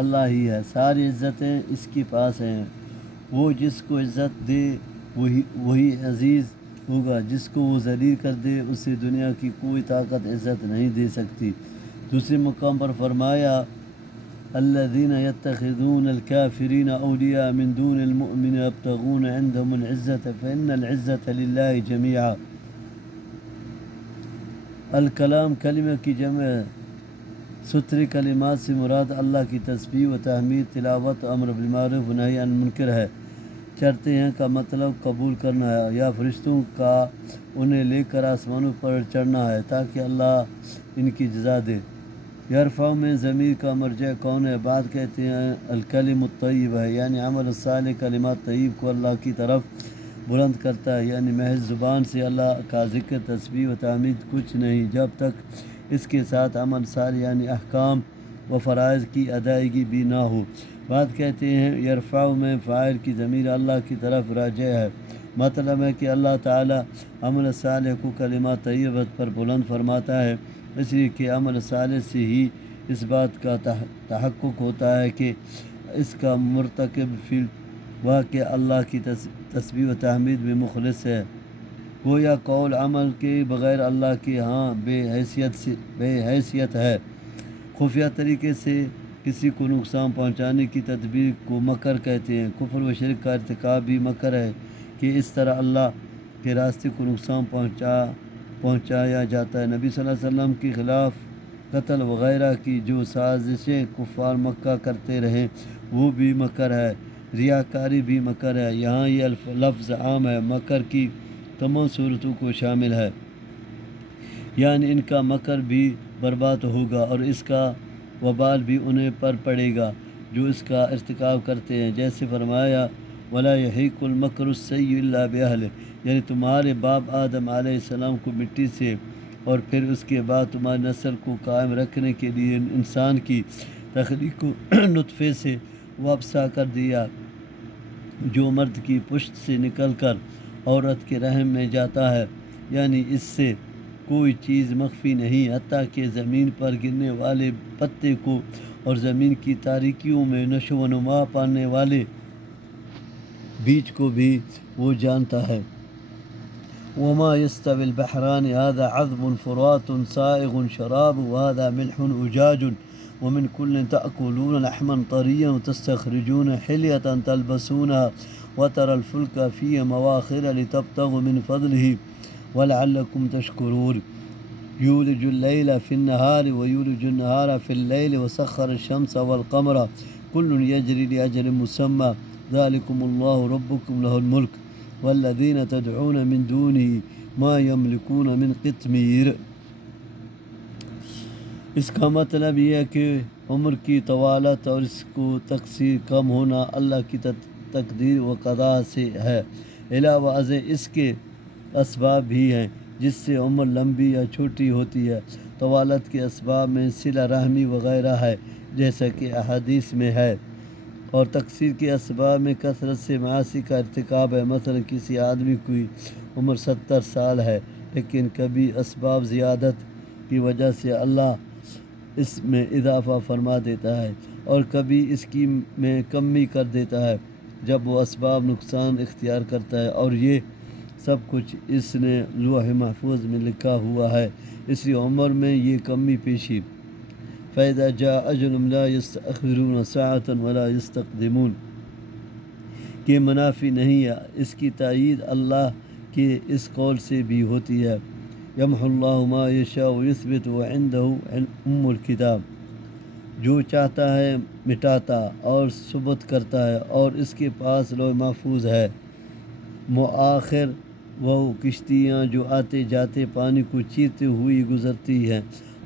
اللہ ہی ہے، ساری عزتیں اس کے پاس ہیں، وہ جس کو عزت دے وہی عزیز ہوگا، جس کو وہ ذلیل کر دے اسے دنیا کی کوئی طاقت عزت نہیں دے سکتی۔ دوسرے مقام پر فرمایا الذین یتخذون الکافرین اولیاء من دون المؤمن یبتغون عندهم العزت فإن العزت للہ جمیعا۔ الکلام کلمہ کی جمع ہے، ستر کلمات سے مراد اللہ کی تسبیح و تحمید، تلاوت، امر بالمعروف و نہی عن المنکر ہے۔ چڑھتے ہیں کا مطلب قبول کرنا ہے، یا فرشتوں کا انہیں لے کر آسمانوں پر چڑھنا ہے تاکہ اللہ ان کی جزا دے۔ یرفع میں ضمیر کا مرجع کون ہے؟ بعد کہتے ہیں الکلم الطیب ہے، یعنی عمل صالح کلمات طیب کو اللہ کی طرف بلند کرتا ہے، یعنی محض زبان سے اللہ کا ذکر، تسبیح و تحمید کچھ نہیں جب تک اس کے ساتھ عمل صالح یعنی احکام و فرائض کی ادائیگی بھی نہ ہو۔ بعد کہتے ہیں یرفع میں فاعل کی ضمیر اللہ کی طرف راجع ہے، مطلب ہے کہ اللہ تعالی عمل صالح کو کلمات طیبت پر بلند فرماتا ہے، اس لیے کہ عمل صالح سے ہی اس بات کا تحقق ہوتا ہے کہ اس کا مرتکب فی الواقع اللہ کی تسبیح و تحمید میں مخلص ہے، گویا قول عمل کے بغیر اللہ کے ہاں بے حیثیت ہے۔ خفیہ طریقے سے کسی کو نقصان پہنچانے کی تدبیر کو مکر کہتے ہیں۔ کفر و شرک کا ارتکاب بھی مکر ہے کہ اس طرح اللہ کے راستے کو نقصان پہنچایا جاتا ہے۔ نبی صلی اللہ علیہ وسلم کے خلاف قتل وغیرہ کی جو سازشیں کفار مکہ کرتے رہیں وہ بھی مکر ہے، ریاکاری بھی مکر ہے۔ یہاں یہ لفظ عام ہے، مکر کی تمام صورتوں کو شامل ہے، یعنی ان کا مکر بھی برباد ہوگا اور اس کا وبال بھی انہیں پر پڑے گا جو اس کا ارتکاب کرتے ہیں، جیسے فرمایا وَلَا يَحِيقُ الْمَكْرُ السَّيِّئُ إِلَّا بِأَهْلِهِ، یعنی تمہارے باپ آدم علیہ السلام کو مٹی سے اور پھر اس کے بعد تمہاری نسل کو قائم رکھنے کے لیے انسان کی تخلیق کو نطفے سے وابستہ کر دیا جو مرد کی پشت سے نکل کر عورت کے رحم میں جاتا ہے، یعنی اس سے کوئی چیز مخفی نہیں، حتیٰ کہ زمین پر گرنے والے پتے کو اور زمین کی تاریکیوں میں نشو و نما پانے والے بیج کو بھی وہ جانتا ہے۔ وما يستوي البحران هذا عذب فرات سائغ شراب وهذا ملح أجاج ومن كل تأكلون لحما طريا وتستخرجون حلية تلبسونها وترى الفلك فيه مواخر لتبتغوا من فضله ولعلكم تشكرون يولج الليل في النهار ويولج النهار في الليل وسخر الشمس والقمر كل يجري لأجل مسمى ذلكم الله ربكم له الملك والذین تدعون من دونه ما يملكون من قطمیر۔ اس کا مطلب یہ ہے کہ عمر کی طوالت اور اس کو تقصیر کم ہونا اللہ کی تقدیر و قضاء سے ہے، علاوہ ازیں اس کے اسباب بھی ہیں جس سے عمر لمبی یا چھوٹی ہوتی ہے۔ طوالت کے اسباب میں صلہ رحمی وغیرہ ہے جیسا کہ احادیث میں ہے، اور تقصیر کے اسباب میں کثرت سے معاصی کا ارتکاب ہے۔ مثلا کسی آدمی کی عمر 70 سال ہے لیکن کبھی اسباب زیادت کی وجہ سے اللہ اس میں اضافہ فرما دیتا ہے اور کبھی اس کی میں کمی کر دیتا ہے جب وہ اسباب نقصان اختیار کرتا ہے، اور یہ سب کچھ اس نے لوح محفوظ میں لکھا ہوا ہے، اس لیے عمر میں یہ کمی پیشی فَإِذَا جَاءَ أَجَلُهُمْ لَا يَسْتَأْخِرُونَ سَاعَةً وَلَا يَسْتَقْدِمُونَ کہ منافی نہیں ہے۔ اس کی تائید اللہ کے اس قول سے بھی ہوتی ہے يَمْحُ اللَّهُ مَا يَشَاءُ وَيُثْبِتُ وَعِندَهُ أُمُّ الْكِتَابِ، جو چاہتا ہے مٹاتا اور ثبت کرتا ہے اور اس کے پاس لوح محفوظ ہے۔ مؤخر وہ کشتیاں جو آتے جاتے پانی کو چیرتے ہوئی گزرتی ہیں۔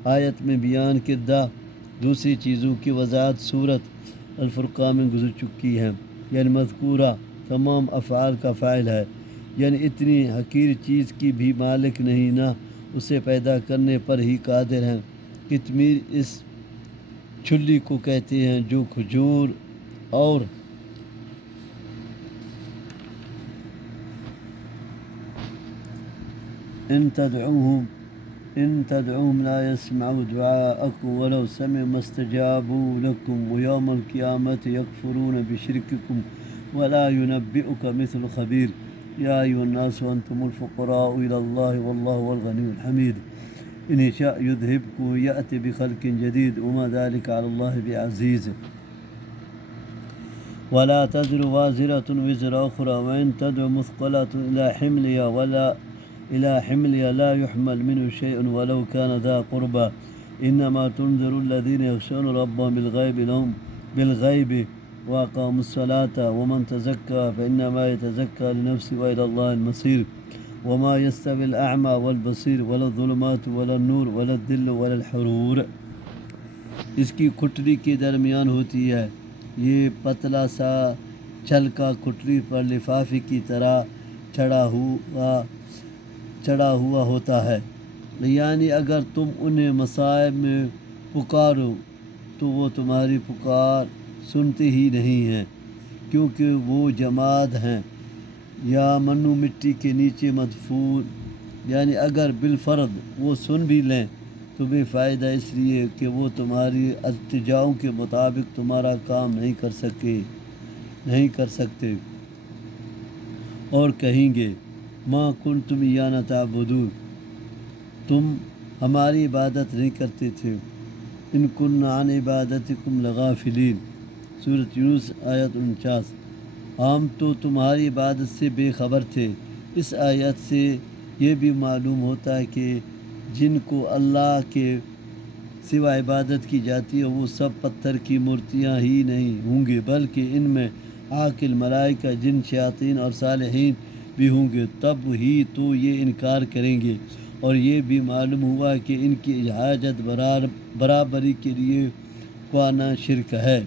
آیت میں بیان کردہ دوسری چیزوں کی وضاحت سورۃ الفرقان میں گزر چکی ہے، یعنی مذکورہ تمام افعال کا فاعل ہے، یعنی اتنی حقیر چیز کی بھی مالک نہیں، نہ اسے پیدا کرنے پر ہی قادر ہیں۔ قطمیر اس چھلی کو کہتے ہیں جو کھجور اور ان تدعوهم لا يسمعوا دعاءكم ولو سمعوا ما استجابوا لكم ويوم القيامة يكفرون بشرككم ولا ينبئك مثل خبير يا أيها الناس أنتم الفقراء إلى الله والله هو الغني الحميد إن يشاء يذهبكم ويأتي بخلق جديد وما ذلك على الله بعزيز ولا تزر وازرة وزر أخرى وإن تدع مثقلة إلى حملها لا يحمل منه شيء ولو كان ذا قربى إنما تنذر الذين يخشون ربهم بالغيب وأقاموا الصلاة ومن تزكى فإنما يتزكى لنفسه وإلى الله المصير وما يستوي الأعمى والبصير ولا الظلمات ولا النور ولا الذل ولا الحرور۔ اس کی کھٹری کے درمیان ہوتی ہے، یہ پتلا سا چھلکا کھٹری پر لفافے کی طرح چڑھا ہوا ہوتا ہے، یعنی اگر تم انہیں مصائب میں پکارو تو وہ تمہاری پکار سنتے ہی نہیں ہیں، کیونکہ وہ جماد ہیں یا منو مٹی کے نیچے مدفون، یعنی اگر بالفرض وہ سن بھی لیں تو بے فائدہ، اس لیے کہ وہ تمہاری التجاؤں کے مطابق تمہارا کام نہیں کر سکتے۔ اور کہیں گے ما کنتم ایانا تعبدون، تم ہماری عبادت نہیں کرتے تھے، ان کننا عن عبادتکم لغافلین، سورۃ یونس آیت 49۔ ہم تو تمہاری عبادت سے بے خبر تھے۔ اس آیت سے یہ بھی معلوم ہوتا ہے کہ جن کو اللہ کے سوا عبادت کی جاتی ہے وہ سب پتھر کی مورتیاں ہی نہیں ہوں گے، بلکہ ان میں عاقل ملائکہ، جن، شیاطین اور صالحین بھی ہوں گے، تب ہی تو یہ انکار کریں گے۔ اور یہ بھی معلوم ہوا کہ ان کی حاجت برابری کے لیے خوانا شرک ہے۔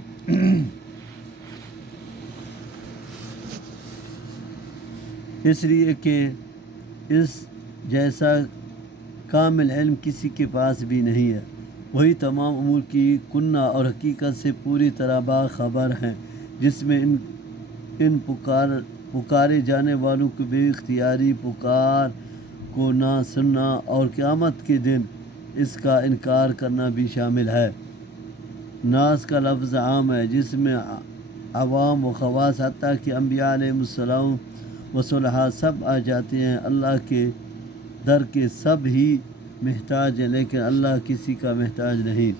اس لیے کہ اس جیسا کامل علم کسی کے پاس بھی نہیں ہے، وہی تمام امور کی کنہ اور حقیقت سے پوری طرح باخبر ہیں، جس میں ان پکارے جانے والوں کی بے اختیاری پکار کو نہ سننا اور قیامت کے دن اس کا انکار کرنا بھی شامل ہے۔ ناس کا لفظ عام ہے، جس میں عوام و خواص حتیٰ کہ انبیاء علیہ السلام و صلحاء سب آ جاتے ہیں۔ اللہ کے در کے سب ہی محتاج ہیں، لیکن اللہ کسی کا محتاج نہیں۔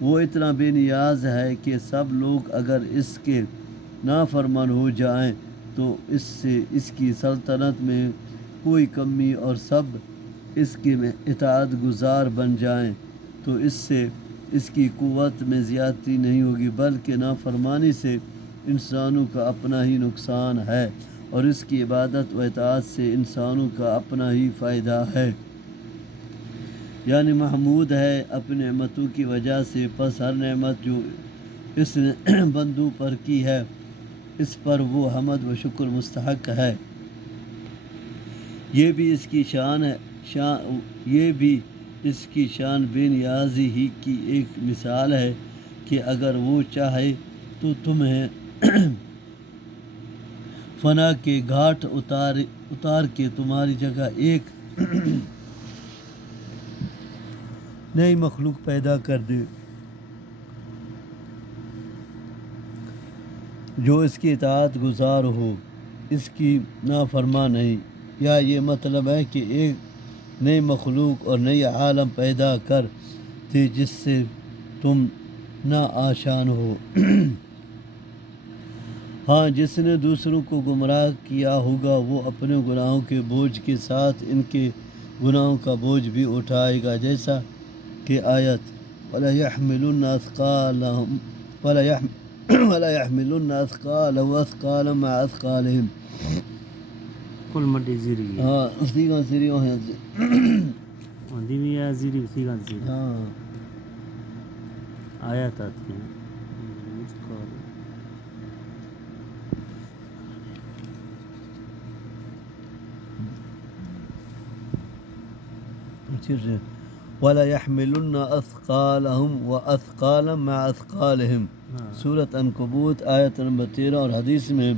وہ اتنا بے نیاز ہے کہ سب لوگ اگر اس کے نافرمان ہو جائیں تو اس سے اس کی سلطنت میں کوئی کمی، اور سب اس کے اطاعت گزار بن جائیں تو اس سے اس کی قوت میں زیادتی نہیں ہوگی، بلکہ نافرمانی سے انسانوں کا اپنا ہی نقصان ہے، اور اس کی عبادت و اطاعت سے انسانوں کا اپنا ہی فائدہ ہے۔ یعنی محمود ہے اپنی نعمتوں کی وجہ سے، پس ہر نعمت جو اس نے بندوں پر کی ہے اس پر وہ حمد و شکر مستحق ہے۔ یہ بھی اس کی شان بے نیازی ہی کی ایک مثال ہے کہ اگر وہ چاہے تو تمہیں فنا کے گھاٹ اتار کے تمہاری جگہ ایک نئی مخلوق پیدا کر دے جو اس کی اطاعت گزار ہو، اس کی نافرمان نہیں، یا یہ مطلب ہے کہ ایک نئی مخلوق اور نئی عالم پیدا کر دے جس سے تم نا آشان ہو۔ ہاں، جس نے دوسروں کو گمراہ کیا ہوگا وہ اپنے گناہوں کے بوجھ کے ساتھ ان کے گناہوں کا بوجھ بھی اٹھائے گا، جیسا کہ آیت وَلَيَحْمِلُنَّ أَثْقَالَهُمْ وَأَثْقَالًا مَعَ أَثْقَالِهِمْ کل مڈی زیری ہاں اسی کا سری ہیں ہوندی بھی ہے زیری اسی کا زیری ہاں آیات آتی ہیں وَلَا يَحْمِلُنَّ أَثْقَالَهُمْ وَأَثْقَالًا مَعَ أَثْقَالِهِمْ سورۃ عنکبوت آیت نمبر 13. اور حدیث میں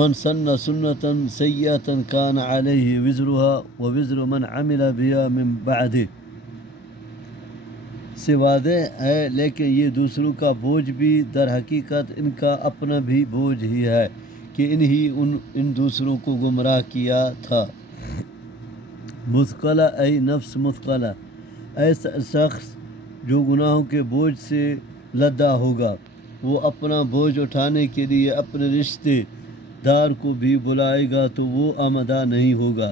من سن سنة سیئة كان علیہ وزرها ووزر من عمل بها من بعده سے واضح ہے، لیکن یہ دوسروں کا بوجھ بھی در حقیقت ان کا اپنا بھی بوجھ ہی ہے کہ ان دوسروں کو گمراہ کیا تھا. مثقلہ ای نفس مثقلہ، ایسا شخص جو گناہوں کے بوجھ سے لدا ہوگا وہ اپنا بوجھ اٹھانے کے لیے اپنے رشتے دار کو بھی بلائے گا تو وہ آمدہ نہیں ہوگا.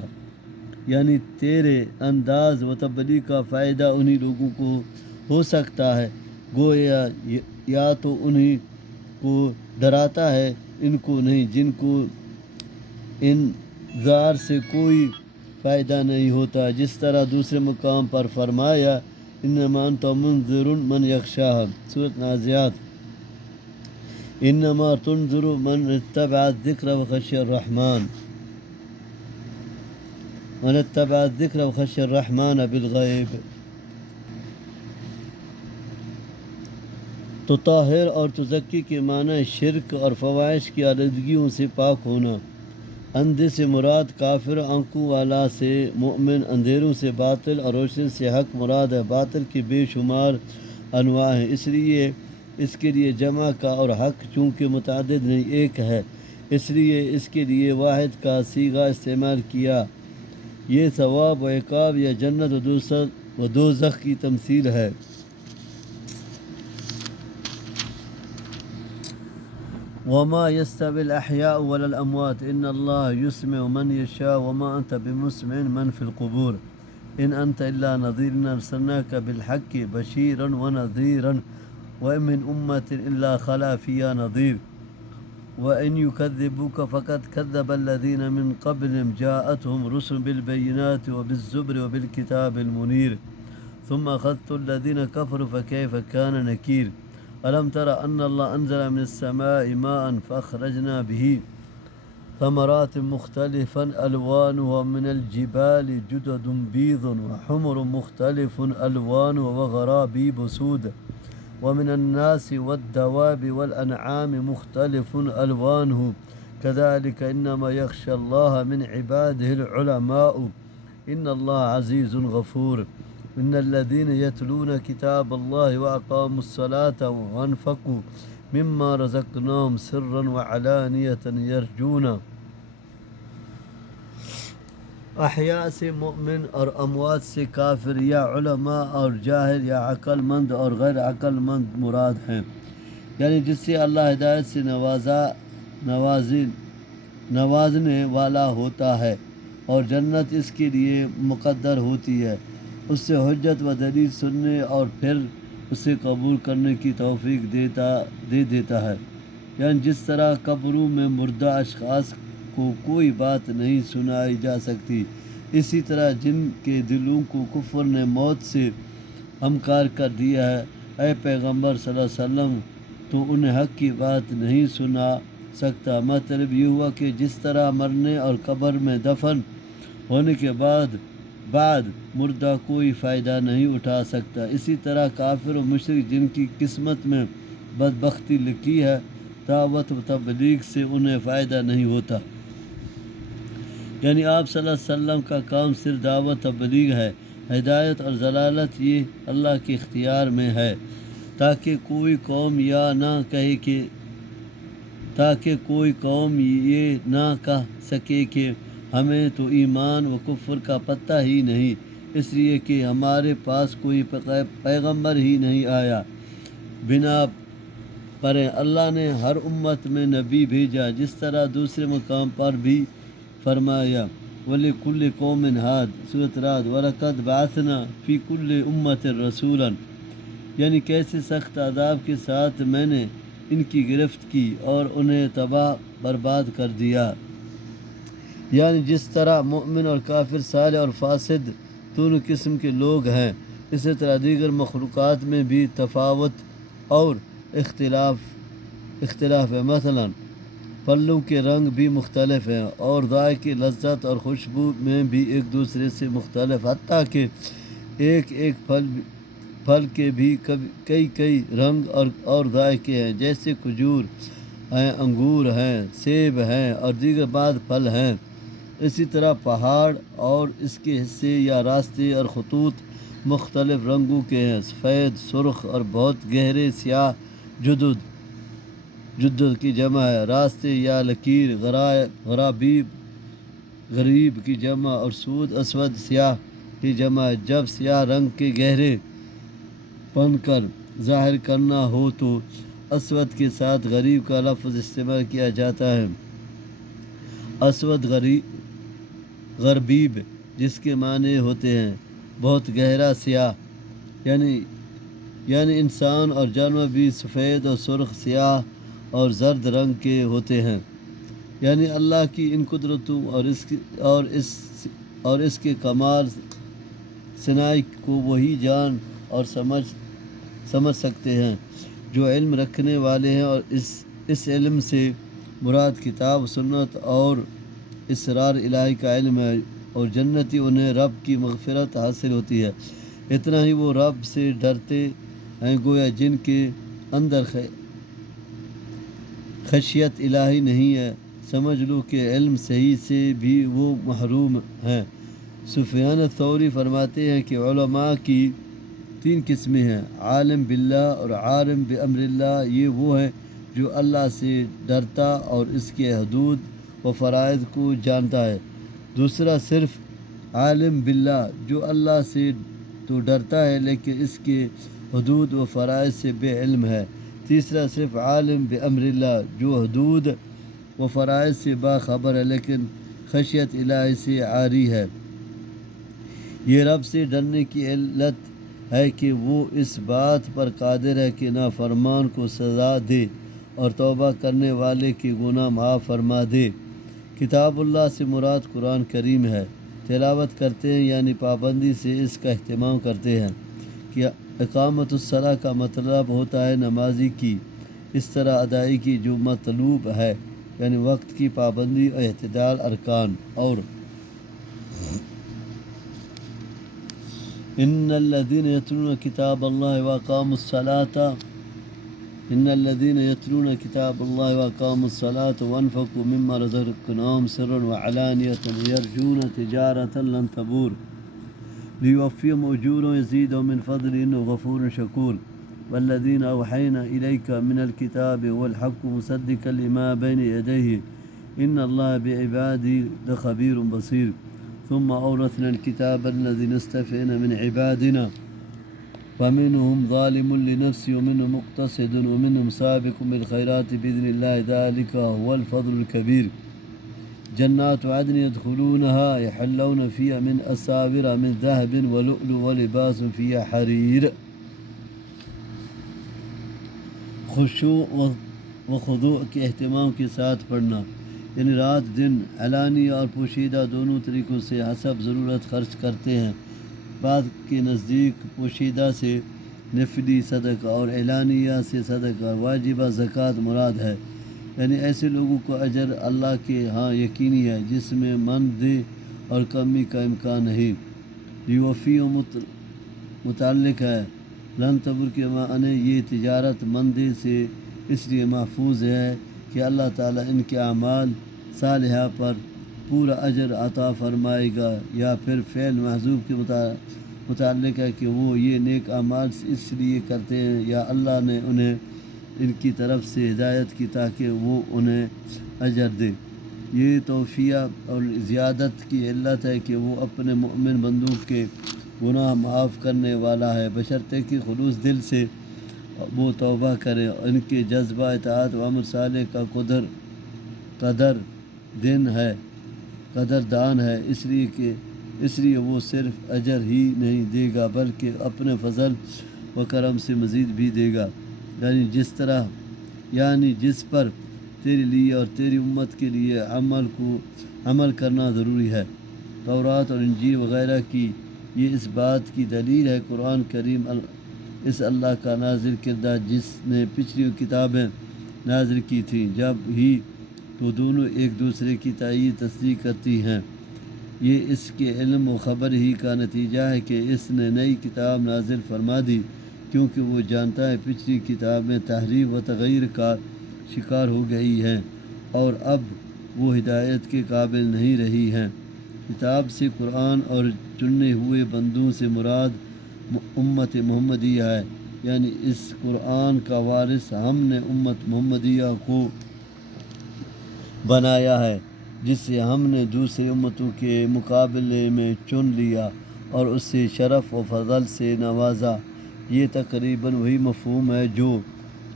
یعنی تیرے انداز و تبلیغ کا فائدہ انہی لوگوں کو ہو سکتا ہے، گویا یا تو انہی کو ڈراتا ہے، ان کو نہیں، جن کو انذار سے کوئی فائدہ نہیں ہوتا. جس طرح دوسرے مقام پر فرمایا انما انت منذر من یخشاها سورۃ نازعات، انما تنذر من اتبع الذکر وخشی الرحمن بالغیب. تو طاہر اور تزکی کے معنی شرک اور فواحش کی آلودگیوں سے پاک ہونا. اندھے سے مراد کافر، آنکھوں والا سے مومن، اندھیروں سے باطل اور روشنی سے حق مراد ہے. باطل کی بے شمار انواع ہیں، اس لیے اس کے لیے جمع کا، اور حق چونکہ متعدد نہیں ایک ہے اس لیے اس کے لیے واحد کا صیغہ استعمال کیا. یہ ثواب و عقاب یا جنت و دوزخ کی تمثیل ہے. وما يستوي الأحياء ولا الأموات إن الله يسمع من يشاء وما أنت بمسمع من في القبور إن أنت إلا نذير أرسلناك بالحق بشيرا ونذيرا وإن من أمة إلا خلا فيها نذير وإن يكذبوك فقد كذب الذين من قبلهم جاءتهم رسل بالبينات وبالزبر وبالكتاب المنير ثم أخذت الذين كفروا فكيف كان نكير. ألم تر أن الله أنزل من السماء ماء فأخرجنا به ثمرات مختلفا ألوانها من الجبال جدد بيض وحمر مختلف ألوانها وغرابيب سود ومن الناس والدواب والأنعام مختلف ألوانه كذلك إنما يخشى الله من عباده العلماء إن الله عزيز غفور. إن الذين يتلون كتاب الله وأقاموا الصلاة وأنفقوا مما رزقناهم سرا وعلانية يرجون. احیاء سے مومن اور اموات سے کافر یا علماء اور جاہل یا عقل مند اور غیر عقل مند مراد ہیں. یعنی جس سے اللہ ہدایت سے نوازنے والا ہوتا ہے اور جنت اس کے لیے مقدر ہوتی ہے، اس سے حجت و دلیل سننے اور پھر اسے قبول کرنے کی توفیق دے دیتا ہے. یعنی جس طرح قبروں میں مردہ اشخاص کو کوئی بات نہیں سنائی جا سکتی، اسی طرح جن کے دلوں کو کفر نے موت سے ہمکار کر دیا ہے، اے پیغمبر صلی اللہ علیہ وسلم تو انہیں حق کی بات نہیں سنا سکتا. مطلب یہ ہوا کہ جس طرح مرنے اور قبر میں دفن ہونے کے بعد مردہ کوئی فائدہ نہیں اٹھا سکتا، اسی طرح کافر و مشرک جن کی قسمت میں بدبختی لکھی ہے دعوت و تبلیغ سے انہیں فائدہ نہیں ہوتا. یعنی آپ صلی اللہ علیہ وسلم کا کام صرف دعوت تبلیغ ہے. ہدایت اور ضلالت یہ اللہ کے اختیار میں ہے تاکہ کوئی قوم یہ نہ کہہ سکے کہ ہمیں تو ایمان و کفر کا پتہ ہی نہیں، اس لیے کہ ہمارے پاس کوئی پیغمبر ہی نہیں آیا. بنا پر اللہ نے ہر امت میں نبی بھیجا، جس طرح دوسرے مقام پر بھی فرمایا وَلِكُلِّ قَوْمٍ هَادٍ سورۃ رعد وَلَقَدْ بَعَثْنَا فِي كُلِّ أُمَّةٍ رَسُولًا. یعنی کیسے سخت عذاب کے ساتھ میں نے ان کی گرفت کی اور انہیں تباہ برباد کر دیا. یعنی جس طرح مومن اور کافر، صالح اور فاسد دونوں قسم کے لوگ ہیں، اسی طرح دیگر مخلوقات میں بھی تفاوت اور اختلاف ہے۔ مثلا پھلوں کے رنگ بھی مختلف ہیں اور ذائقے، لذت اور خوشبو میں بھی ایک دوسرے سے مختلف، حتیٰ کہ ایک پھل کے بھی کئی رنگ اور ذائقے ہیں، جیسے کھجور ہیں، انگور ہیں، سیب ہیں اور دیگر بعض پھل ہیں۔ اسی طرح پہاڑ اور اس کے حصے یا راستے اور خطوط مختلف رنگوں کے ہیں، سفید، سرخ اور بہت گہرے سیاہ۔ جدد کی جمع ہے، راستے یا لکیر، غریب کی جمع، اور سود اسود سیاہ کی جمع ہے۔ جب سیاہ رنگ کے گہرے پن کر ظاہر کرنا ہو تو اسود کے ساتھ غریب کا لفظ استعمال کیا جاتا ہے۔ اسود غربیب، جس کے معنی ہوتے ہیں بہت گہرا سیاہ، یعنی انسان اور جانور بھی سفید اور سرخ، سیاہ اور زرد رنگ کے ہوتے ہیں۔ یعنی اللہ کی ان قدرتوں اور اس کے کمال صناعی کو وہی جان اور سمجھ سکتے ہیں جو علم رکھنے والے ہیں، اور اس علم سے مراد کتاب، سنت اور اسرار الہی کا علم ہے، اور جنتی انہیں رب کی مغفرت حاصل ہوتی ہے۔ اتنا ہی وہ رب سے ڈرتے ہیں، گویا جن کے اندر خشیت الہی نہیں ہے، سمجھ لو کہ علم صحیح سے بھی وہ محروم ہیں۔ سفیان الثوری فرماتے ہیں کہ علماء کی 3 قسمیں ہیں، عالم باللہ اور عالم بامر اللہ۔ یہ وہ ہے جو اللہ سے ڈرتا اور اس کے حدود و فرائض کو جانتا ہے۔ دوسرا صرف عالم باللہ، جو اللہ سے تو ڈرتا ہے لیکن اس کے حدود و فرائض سے بے علم ہے۔ تیسرا صرف عالم بامر اللہ، جو حدود و فرائض سے باخبر ہے لیکن خشیت الہی سے عاری ہے۔ یہ رب سے ڈرنے کی علت ہے کہ وہ اس بات پر قادر ہے کہ نافرمان کو سزا دے اور توبہ کرنے والے کے گناہ معاف فرما دے۔ کتاب اللہ سے مراد قرآن کریم ہے۔ تلاوت کرتے ہیں یعنی پابندی سے اس کا اہتمام کرتے ہیں۔ کہ اقامت الصلاۃ کا مطلب ہوتا ہے نمازی کی اس طرح ادائیگی کی جو مطلوب ہے، یعنی وقت کی پابندی اور اعتدال ارکان۔ اور ان الذين يتلون كتاب الله واقاموا الصلاة وانفقوا مما رزقناهم سرا وعلانية يرجون تجارة لن تبور ليوفيهم أجورهم ويزيدهم من فضله إنه غفور شكور والذين أوحينا إليك من الكتاب والحق مصدقا لما بين يديه إن الله بعباده لخبير بصير ثم أورثنا الكتاب الذين اصطفينا من عبادنا فمنهم ظالم لنفسه ومنهم مقتصد ومنهم سابق بالخيرات بإذن الله ذلك هو الفضل الكبير جنات عدن يدخلونها يحلون فيها من أساور من ذهب ولؤلؤ ولباس فيها حرير۔ خشوع و خضوع کے اہتمام کے ساتھ پڑھنا، یعنی رات دن علانیہ اور پوشیدہ دونوں طریقوں سے حسب ضرورت خرچ کرتے ہیں۔ بعض کے نزدیک پوشیدہ سے نفلی صدقہ اور اعلانیہ سے صدقہ واجبہ زکوٰۃ مراد ہے، یعنی ایسے لوگوں کو اجر اللہ کے ہاں یقینی ہے جس میں مندی اور کمی کا امکان نہیں۔ لیوفیوں متعلق ہے، لن تبر کے معنی یہ تجارت مندی سے اس لیے محفوظ ہے کہ اللہ تعالیٰ ان کے اعمال صالحہ پر پورا اجر عطا فرمائے گا، یا پھر فعل محذوف کے متعلق ہے کہ وہ یہ نیک اعمال اس لیے کرتے ہیں یا اللہ نے انہیں ان کی طرف سے ہدایت کی تاکہ وہ انہیں اجر دے۔ یہ توفیہ اور زیادت کی علت ہے کہ وہ اپنے مومن بندوں کے گناہ معاف کرنے والا ہے، بشرطے کہ خلوص دل سے وہ توبہ کرے۔ ان کے جذبہ اطاعت و عمل صالح کا قدردان ہے، اس لیے وہ صرف اجر ہی نہیں دے گا بلکہ اپنے فضل و کرم سے مزید بھی دے گا۔ یعنی جس پر تیرے لیے اور تیری امت کے لیے عمل کرنا ضروری ہے۔ تورات اور انجیل وغیرہ کی یہ اس بات کی دلیل ہے۔ قرآن کریم اس اللہ کا نازل کردہ جس نے پچھلی کتابیں نازل کی تھیں، جب ہی تو دونوں ایک دوسرے کی تائید تصدیق کرتی ہیں۔ یہ اس کے علم و خبر ہی کا نتیجہ ہے کہ اس نے نئی کتاب نازل فرما دی، کیونکہ وہ جانتا ہے پچھلی کتابیں تحریف و تغیر کا شکار ہو گئی ہیں اور اب وہ ہدایت کے قابل نہیں رہی ہیں۔ کتاب سے قرآن اور چنے ہوئے بندوں سے مراد امت محمدیہ ہے، یعنی اس قرآن کا وارث ہم نے امت محمدیہ کو بنایا ہے، جسے ہم نے دوسری امتوں کے مقابلے میں چن لیا اور اسے شرف و فضل سے نوازا۔ یہ تقریباً وہی مفہوم ہے جو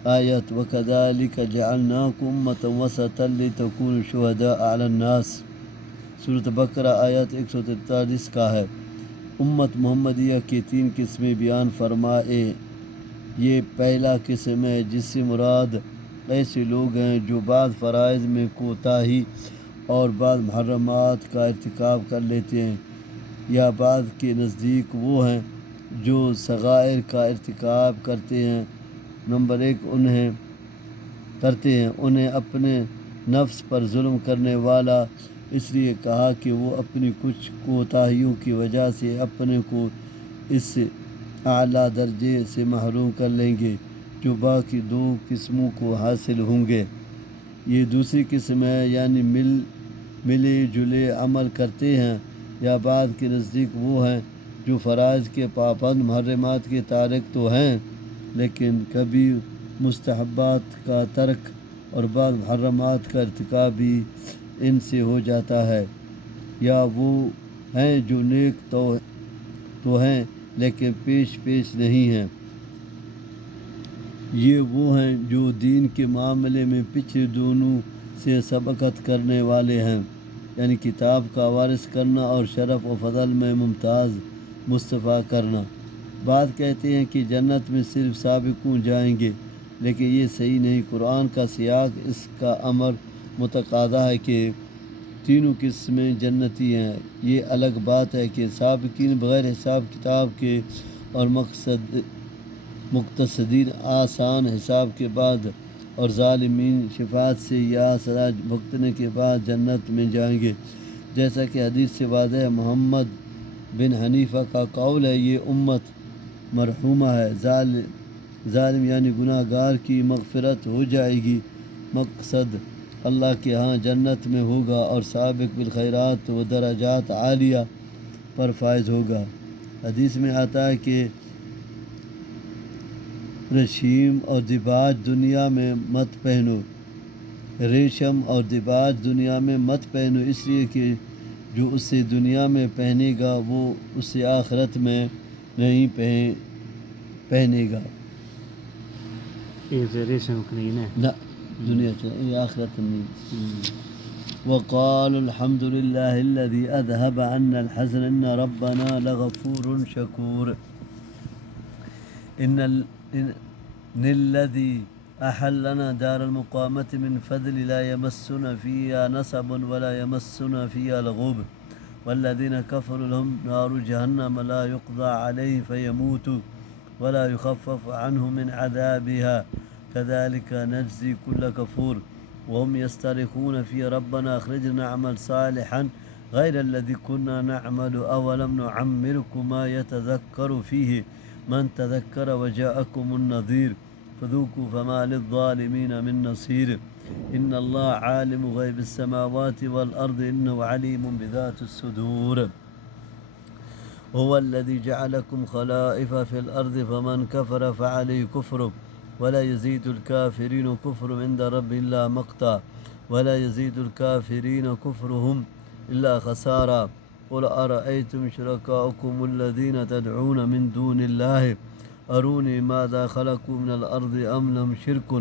آیت وَكَذَلِكَ جَعَلْنَاكُمْ أُمَّةً وَسَطًا لِتَكُونُوا شُهَدَاءَ عَلَى النَّاسِ سورۃ بقرہ آیت 143 کا ہے۔ امت محمدیہ کی 3 قسمیں بیان فرمائے۔ یہ پہلا قسم ہے جس سے مراد ایسے لوگ ہیں جو بعض فرائض میں کوتاہی اور بعض محرمات کا ارتکاب کر لیتے ہیں، یا بعض کے نزدیک وہ ہیں جو صغائر کا ارتکاب کرتے ہیں۔ نمبر 1 انہیں اپنے نفس پر ظلم کرنے والا اس لیے کہا کہ وہ اپنی کچھ کوتاہیوں کی وجہ سے اپنے کو اس اعلیٰ درجے سے محروم کر لیں گے جو باقی 2 قسموں کو حاصل ہوں گے۔ یہ دوسری قسم ہے، یعنی ملے جلے عمل کرتے ہیں، یا بعض کے نزدیک وہ ہیں جو فرائض کے پابند، محرمات کے تارک تو ہیں لیکن کبھی مستحبات کا ترک اور بعض محرمات کا ارتکاب بھی ان سے ہو جاتا ہے، یا وہ ہیں جو نیک تو ہیں لیکن پیش نہیں ہیں۔ یہ وہ ہیں جو دین کے معاملے میں پچھلے دونوں سے سبقت کرنے والے ہیں، یعنی کتاب کا وارث کرنا اور شرف و فضل میں ممتاز مصطفیٰ کرنا۔ بعض کہتے ہیں کہ جنت میں صرف سابقون جائیں گے، لیکن یہ صحیح نہیں۔ قرآن کا سیاق اس کا امر متقاضا ہے کہ تینوں قسمیں جنتی ہیں۔ یہ الگ بات ہے کہ سابقین بغیر حساب کتاب کے اور مقتصدین آسان حساب کے بعد اور ظالمین شفاعت سے یا سزا بھگتنے کے بعد جنت میں جائیں گے، جیسا کہ حدیث سے واضح ہے۔ محمد بن حنیفہ کا قول ہے، یہ امت مرحومہ ہے، ظالم یعنی گناہ گار کی مغفرت ہو جائے گی، مقصد اللہ کے ہاں جنت میں ہوگا اور سابق بالخیرات و درجات عالیہ پر فائز ہوگا۔ حدیث میں آتا ہے کہ ریشم اور دباج دنیا میں مت پہنو، اس لیے کہ جو اسے دنیا میں پہنے گا وہ اسے آخرت میں نہیں پہنے گا۔ یہ ریشم نہیں ہے نہ دنیا چاہیے، آخرت نہیں۔ وقالوا الحمد لله الذي أذهب عنا الحزن إن ربنا لغفور شكور۔ إن الذي أحلنا دار المقامة من فضل لا يمسنا فيها نصب ولا يمسنا فيها لغوب، والذين كفروا لهم نار جهنم لا يقضى عليه فيموتوا ولا يخفف عنه من عذابها كذلك نجزي كل كفور، وهم يسترخون في ربنا أخرجنا نعمل صالحا غير الذي كنا نعمل أولم نعمركم ما يتذكر فيه من تذكر وجاءكم النذير فذوقوا فما للظالمين من نصير، إن الله عالم غيب السماوات والأرض إنه عليم بذات الصدور، هو الذي جعلكم خلائف في الأرض فمن كفر فعليه كفره ولا يزيد الكافرين كفر عند رب إلا مقتا ولا يزيد الكافرين كفرهم إلا خسارا، قل أرأيتم شركاءكم الذين تدعون من دون الله أروني ماذا خلقوا من الأرض أم لهم شرك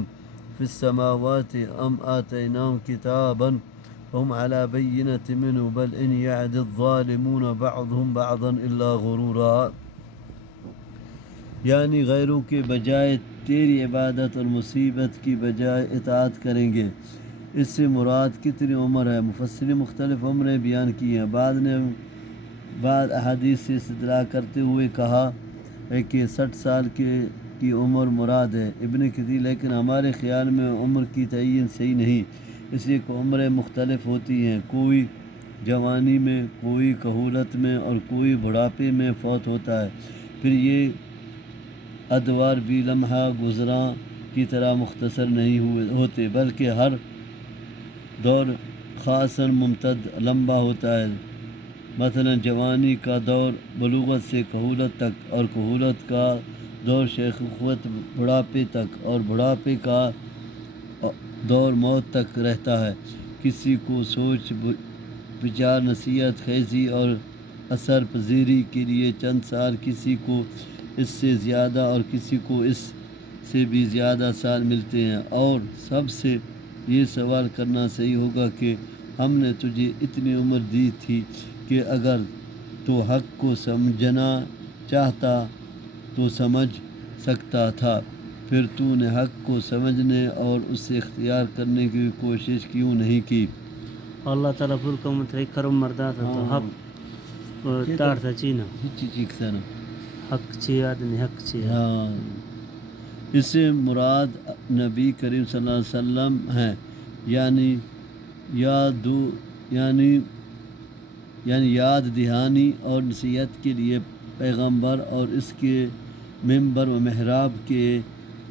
في السماوات أم آتيناهم كتابا فهم على بينة منه بل إن يعد الظالمون بعضهم بعضا إلا غرورا، یعنی غیروں کے بجائے تیری عبادت اور مصیبت کی بجائے اطاعت کریں گے۔ اس سے مراد کتنی عمر ہے؟ مفسرین مختلف عمریں بیان کی ہیں۔ بعض احادیث سے استدلال کرتے ہوئے کہا ہے کہ 60 سال کی عمر مراد ہے۔ ابن کثیر لیکن ہمارے خیال میں عمر کی تعین صحیح نہیں، اس لیے کہ عمریں مختلف ہوتی ہیں، کوئی جوانی میں، کوئی کہولت میں اور کوئی بڑھاپے میں فوت ہوتا ہے۔ پھر یہ ادوار بھی لمحہ گزراں کی طرح مختصر نہیں ہوتے، بلکہ ہر دور خاصاً ممتد لمبا ہوتا ہے۔ مثلا جوانی کا دور بلوغت سے کہولت تک، اور کہولت کا دور شیخوخت بڑھاپے تک، اور بڑھاپے کا دور موت تک رہتا ہے۔ کسی کو سوچ بچار، نصیحت خیزی اور اثر پذیری کے لیے چند سال، کسی کو اس سے زیادہ اور کسی کو اس سے بھی زیادہ سال ملتے ہیں۔ اور سب سے یہ سوال کرنا صحیح ہوگا کہ ہم نے تجھے اتنی عمر دی تھی کہ اگر تو حق کو سمجھنا چاہتا تو سمجھ سکتا تھا، پھر تو نے حق کو سمجھنے اور اسے اختیار کرنے کی کوشش کیوں نہیں کی؟ Allah Ta'ala purka mutrai karum mardata to hak tarta china hak chiyad ni hak chiyad. ہاں، اس سے مراد نبی کریم صلی اللہ علیہ وسلم ہیں، یعنی یاد دہانی اور نصیحت کے لیے پیغمبر اور اس کے ممبر و محراب کے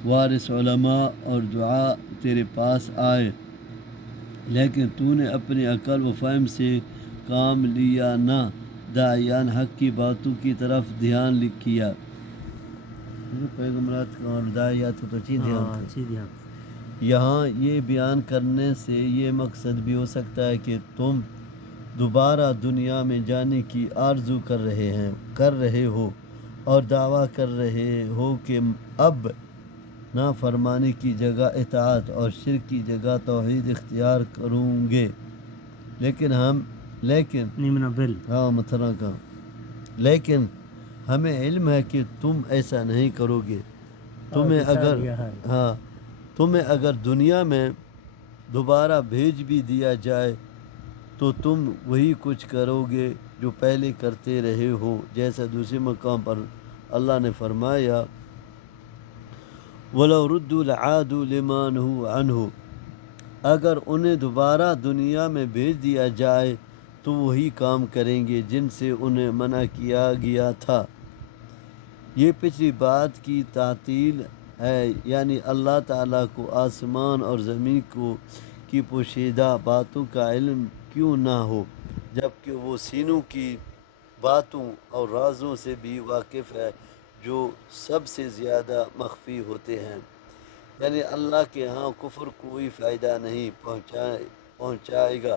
وارث علماء اور دعا تیرے پاس آئے، لیکن تو نے اپنی عقل و فہم سے کام لیا نہ داعیان حق کی باتوں کی طرف دھیان کیا۔ پیغمبرات کا اور داعیات کو تو یہاں یہ بیان کرنے سے یہ مقصد بھی ہو سکتا ہے کہ تم دوبارہ دنیا میں جانے کی آرزو کر رہے ہو اور دعویٰ کر رہے ہو کہ اب نافرمانی کی جگہ اطاعت اور شرک کی جگہ توحید اختیار کروں گے، لیکن ہمیں علم ہے کہ تم ایسا نہیں کرو گے۔ تمہیں اگر دنیا میں دوبارہ بھیج بھی دیا جائے تو تم وہی کچھ کرو گے جو پہلے کرتے رہے ہو، جیسا دوسرے مقام پر اللہ نے فرمایا وَلَوْ رُدُّوا لَعَادُوا لِمَا نُهُوا عَنْهُ، اگر انہیں دوبارہ دنیا میں بھیج دیا جائے تو وہی کام کریں گے جن سے انہیں منع کیا گیا تھا۔ یہ پچھلی بات کی تعطیل ہے، یعنی اللہ تعالیٰ کو آسمان اور زمین کی پوشیدہ باتوں کا علم کیوں نہ ہو، جبکہ وہ سینوں کی باتوں اور رازوں سے بھی واقف ہے جو سب سے زیادہ مخفی ہوتے ہیں۔ یعنی اللہ کے ہاں کفر کوئی فائدہ نہیں پہنچائے گا،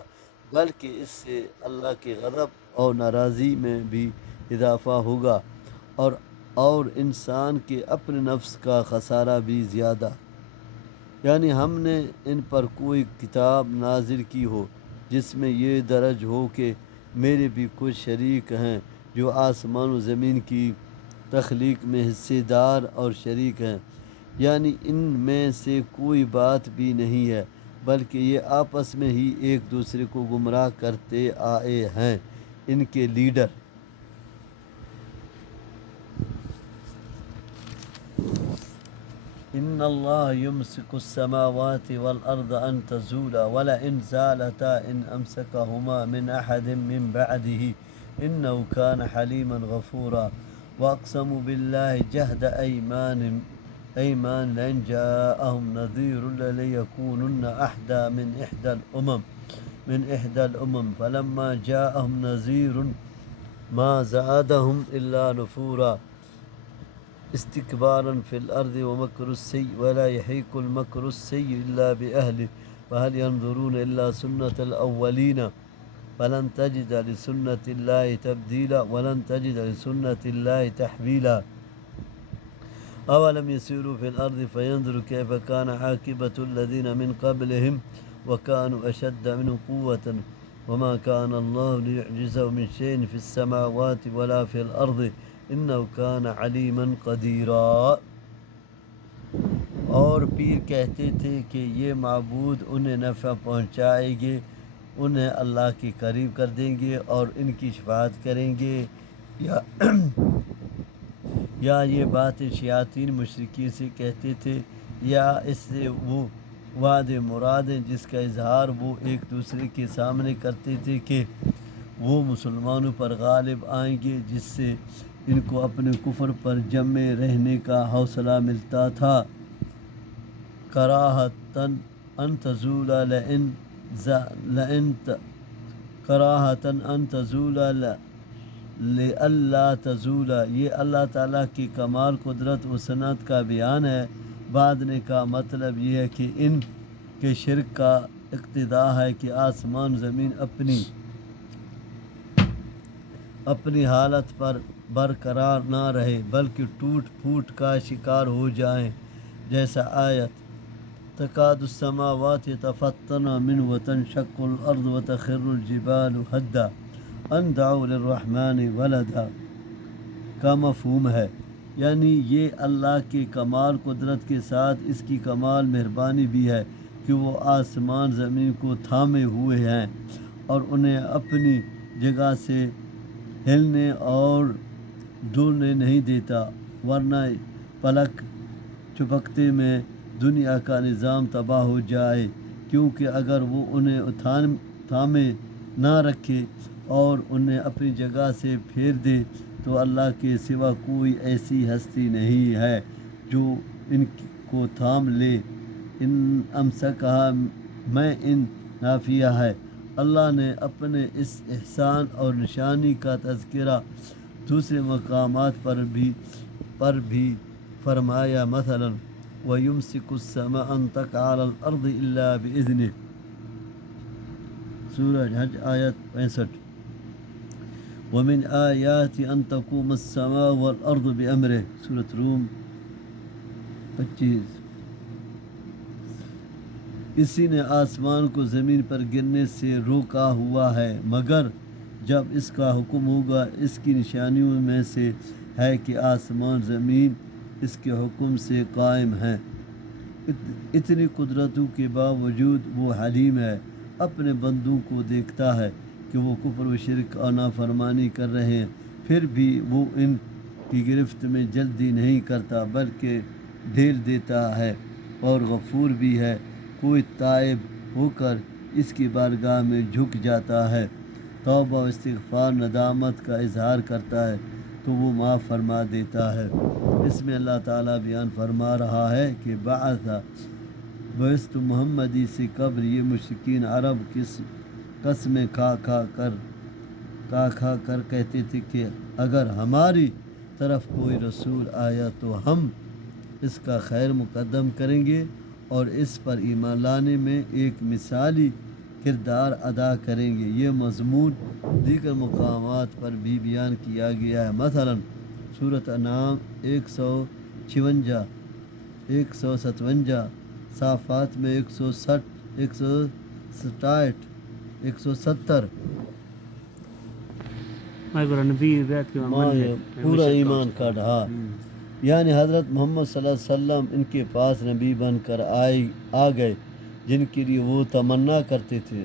بلکہ اس سے اللہ کے غضب اور ناراضی میں بھی اضافہ ہوگا اور انسان کے اپنے نفس کا خسارہ بھی زیادہ۔ یعنی ہم نے ان پر کوئی کتاب نازل کی ہو جس میں یہ درج ہو کہ میرے بھی کچھ شریک ہیں جو آسمان و زمین کی تخلیق میں حصے دار اور شریک ہیں، یعنی ان میں سے کوئی بات بھی نہیں ہے، بلکہ یہ آپس میں ہی ایک دوسرے کو گمراہ کرتے آئے ہیں۔ ان کے لیڈر ان اللہ یمسک السماوات والارض ان تزولا ولئن زالتا ان امسکہما من احد من بعده انه كان حلیما غفورا واقسموا باللہ جہد ایمان لئن جاءهم نذیر للیکونن احدى من احدى الامم فلما جاءهم نذیر ما زادهم الا نفورا استكبارا في الأرض ومكر السيء ولا يحيق المكر السيء إلا بأهله فهل ينظرون إلا سنة الأولين فلن تجد لسنة الله تبديلا ولن تجد لسنة الله تحويلا أولم يسيروا في الأرض فينظروا كيف كان عاقبة الذين من قبلهم وكانوا أشد منهم قوة وما كان الله ليعجزه من شيء في السماوات ولا في الأرض انه كان علیما قدیرا۔ اور اور پیر کہتے تھے کہ یہ معبود انہیں نفع پہنچائیں گے، انہیں اللہ کے قریب کر دیں گے اور ان کی شفاعت کریں گے، یا یہ باتیں شیاطین مشرکین سے کہتے تھے، یا اس سے وہ وعد مراد ہیں جس کا اظہار وہ ایک دوسرے کے سامنے کرتے تھے کہ وہ مسلمانوں پر غالب آئیں گے، جس سے ان کو اپنے کفر پر جمے رہنے کا حوصلہ ملتا تھا۔ کراہتاً ان تزول لئلا تزول، یہ اللہ تعالیٰ کی کمال قدرت و صنعت کا بیان ہے۔ بعد نے کا مطلب یہ ہے کہ ان کے شرک کا اقتضا ہے کہ آسمان زمین اپنی حالت پر برقرار نہ رہے بلکہ ٹوٹ پھوٹ کا شکار ہو جائیں، جیسا آیت تکاد السماوات يتفطرن منه وتنشق الارض وتخر الجبال هدا ان دعوا للرحمن ولدا کا مفہوم ہے، یعنی یہ اللہ کے کمال قدرت کے ساتھ اس کی کمال مہربانی بھی ہے کہ وہ آسمان زمین کو تھامے ہوئے ہیں اور انہیں اپنی جگہ سے ہلنے اور ڈولنے نہیں دیتا، ورنہ پلک چپکتے میں دنیا کا نظام تباہ ہو جائے، کیونکہ اگر وہ انہیں تھامے نہ رکھے اور انہیں اپنی جگہ سے پھیر دے تو اللہ کے سوا کوئی ایسی ہستی نہیں ہے جو ان کو تھام لے۔ ان امسکہا میں ان نافیہ ہے، اللہ نے اپنے اس احسان اور نشانی کا تذکرہ دوسرے مقامات پر بھی فرمایا، مثلا وَيُمْسِكُ السَّمَاءَ أَن تَقَعَ عَلَى الْأَرْضِ إِلَّا بِإِذْنِهِ، سورہ حج آیت 65۔ وَمِنْ آيَاتِ أَن تَقُومَ السَّمَاءُ وَالْأَرْضُ بِأَمْرِهِ، سورۃ روم 25۔ اسی نے آسمان کو زمین پر گرنے سے روکا ہوا ہے، مگر جب اس کا حکم ہوگا۔ اس کی نشانیوں میں سے ہے کہ آسمان زمین اس کے حکم سے قائم ہیں۔ اتنی قدرتوں کے باوجود وہ حلیم ہے، اپنے بندوں کو دیکھتا ہے کہ وہ کفر و شرک اور نافرمانی کر رہے ہیں، پھر بھی وہ ان کی گرفت میں جلدی نہیں کرتا بلکہ ڈھیل دیتا ہے، اور غفور بھی ہے۔ کوئی تائب ہو کر اس کی بارگاہ میں جھک جاتا ہے، توبہ و استغفار ندامت کا اظہار کرتا ہے تو وہ معاف فرما دیتا ہے۔ اس میں اللہ تعالیٰ بیان فرما رہا ہے کہ بعثت محمدی سے قبل یہ مشرکین عرب قسمیں کھا کر کہتے تھے کہ اگر ہماری طرف کوئی رسول آیا تو ہم اس کا خیر مقدم کریں گے اور اس پر ایمان لانے میں ایک مثالی کردار ادا کریں گے۔ یہ مضمون دیگر مقامات پر بھی بیان کیا گیا ہے، مثلا سورۃ انعام 156، 157، صافات میں 160، 167، 170۔ پورا ایمان کا ڈھا، یعنی حضرت محمد صلی اللہ علیہ وسلم ان کے پاس نبی بن کر آ گئے جن کے لیے وہ تمنا کرتے تھے،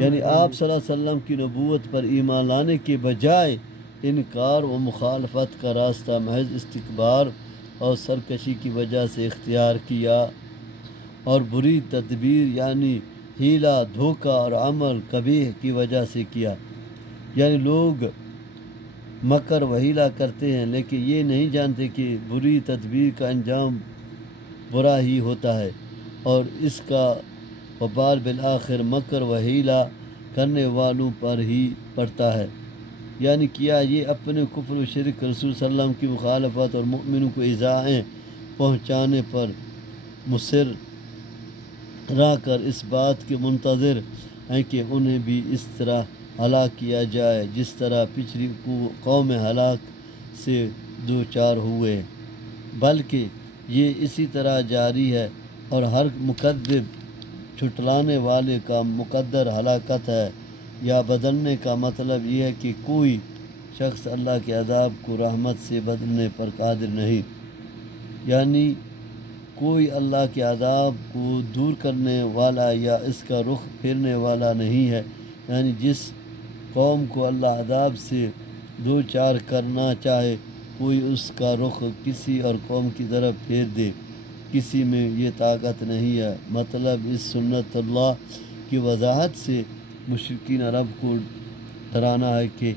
یعنی آپ صلی اللہ علیہ وسلم کی نبوت پر ایمان لانے کے بجائے انکار و مخالفت کا راستہ محض استکبار اور سرکشی کی وجہ سے اختیار کیا، اور بری تدبیر یعنی ہیلا، دھوکہ اور عمل قبیح کی وجہ سے کیا۔ یعنی لوگ مکر و حیلہ کرتے ہیں لیکن یہ نہیں جانتے کہ بری تدبیر کا انجام برا ہی ہوتا ہے اور اس کا وبال بالآخر مکر و حیلہ کرنے والوں پر ہی پڑتا ہے۔ یعنی کیا یہ اپنے کفر و شرک، رسول صلی اللہ علیہ وسلم کی مخالفت اور مومنوں کو ایذائیں پہنچانے پر مصر رہ کر اس بات کے منتظر ہیں کہ انہیں بھی اس طرح ہلاک کیا جائے جس طرح پچھلی قوم ہلاک سے دوچار ہوئے، بلکہ یہ اسی طرح جاری ہے اور ہر مکذب جھٹلانے والے کا مقدر ہلاکت ہے۔ یا بدلنے کا مطلب یہ ہے کہ کوئی شخص اللہ کے عذاب کو رحمت سے بدلنے پر قادر نہیں، یعنی کوئی اللہ کے عذاب کو دور کرنے والا یا اس کا رخ پھیرنے والا نہیں ہے، یعنی جس قوم کو اللہ عذاب سے دو چار کرنا چاہے کوئی اس کا رخ کسی اور قوم کی طرف پھیر دے، کسی میں یہ طاقت نہیں ہے۔ مطلب اس سنت اللہ کی وضاحت سے مشرکین عرب کو ڈرانا ہے کہ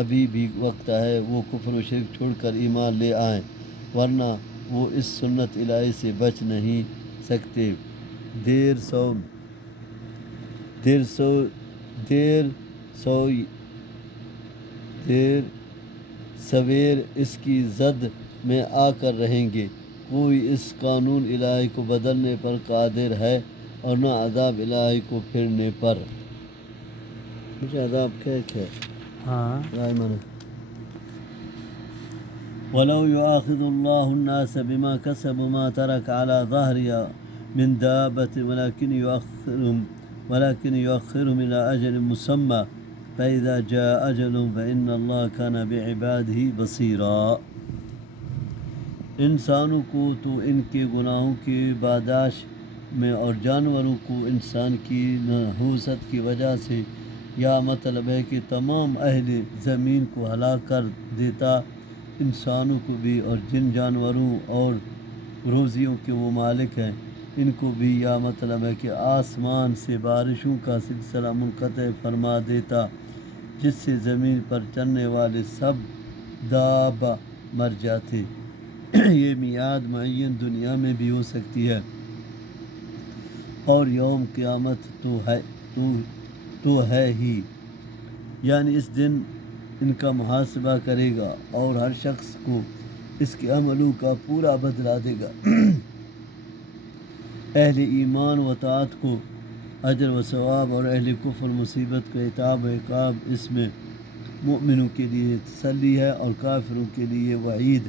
ابھی بھی وقت ہے وہ کفر و شرک چھوڑ کر ایمان لے آئیں، ورنہ وہ اس سنت الہی سے بچ نہیں سکتے۔ دیر سویر اس کی زد میں آ کر رہیں گے۔ کوئی اس قانون الہی کو بدلنے پر قادر ہے اور نہ عذاب الہی کو پھرنے پر۔ مجھے عذاب کیا ہاں وَلَوْ يُؤَاخِذُ اللَّهُ النَّاسَ بِمَا كَسَبُوا مَا تَرَكَ عَلَى ظَهْرِهَا مِنْ دَابَّةٍ وَلَكِنْ يُؤَخِّرُهُمْ إِلَى أَجَلٍ مُّسَمًّى فَإِذَا جَاءَ أَجَلُهُمْ فَإِنَّ اللَّهَ كَانَ بِعِبَادِهِ بَصِيرًا۔ انسانوں کو تو ان کے گناہوں کی برداشت میں اور جانوروں کو انسان کی نحوست کی وجہ سے، یا مطلب ہے کہ تمام اہل زمین کو ہلاک کر دیتا، انسانوں کو بھی اور جن جانوروں اور روزیوں کے وہ مالک ہیں ان کو بھی، یا مطلب ہے کہ آسمان سے بارشوں کا سلسلہ منقطع فرما دیتا جس سے زمین پر چلنے والے سب دابہ مر جاتے۔ یہ میعاد معین دنیا میں بھی ہو سکتی ہے، اور یوم قیامت تو ہے ہی، یعنی اس دن ان کا محاسبہ کرے گا اور ہر شخص کو اس کے عملوں کا پورا بدلہ دے گا۔ اہل ایمان و طاعت کو اجر و ثواب اور اہل کفر مصیبت کو عتاب و عقاب، اس میں مومنوں کے لیے تسلی ہے اور کافروں کے لیے وعید۔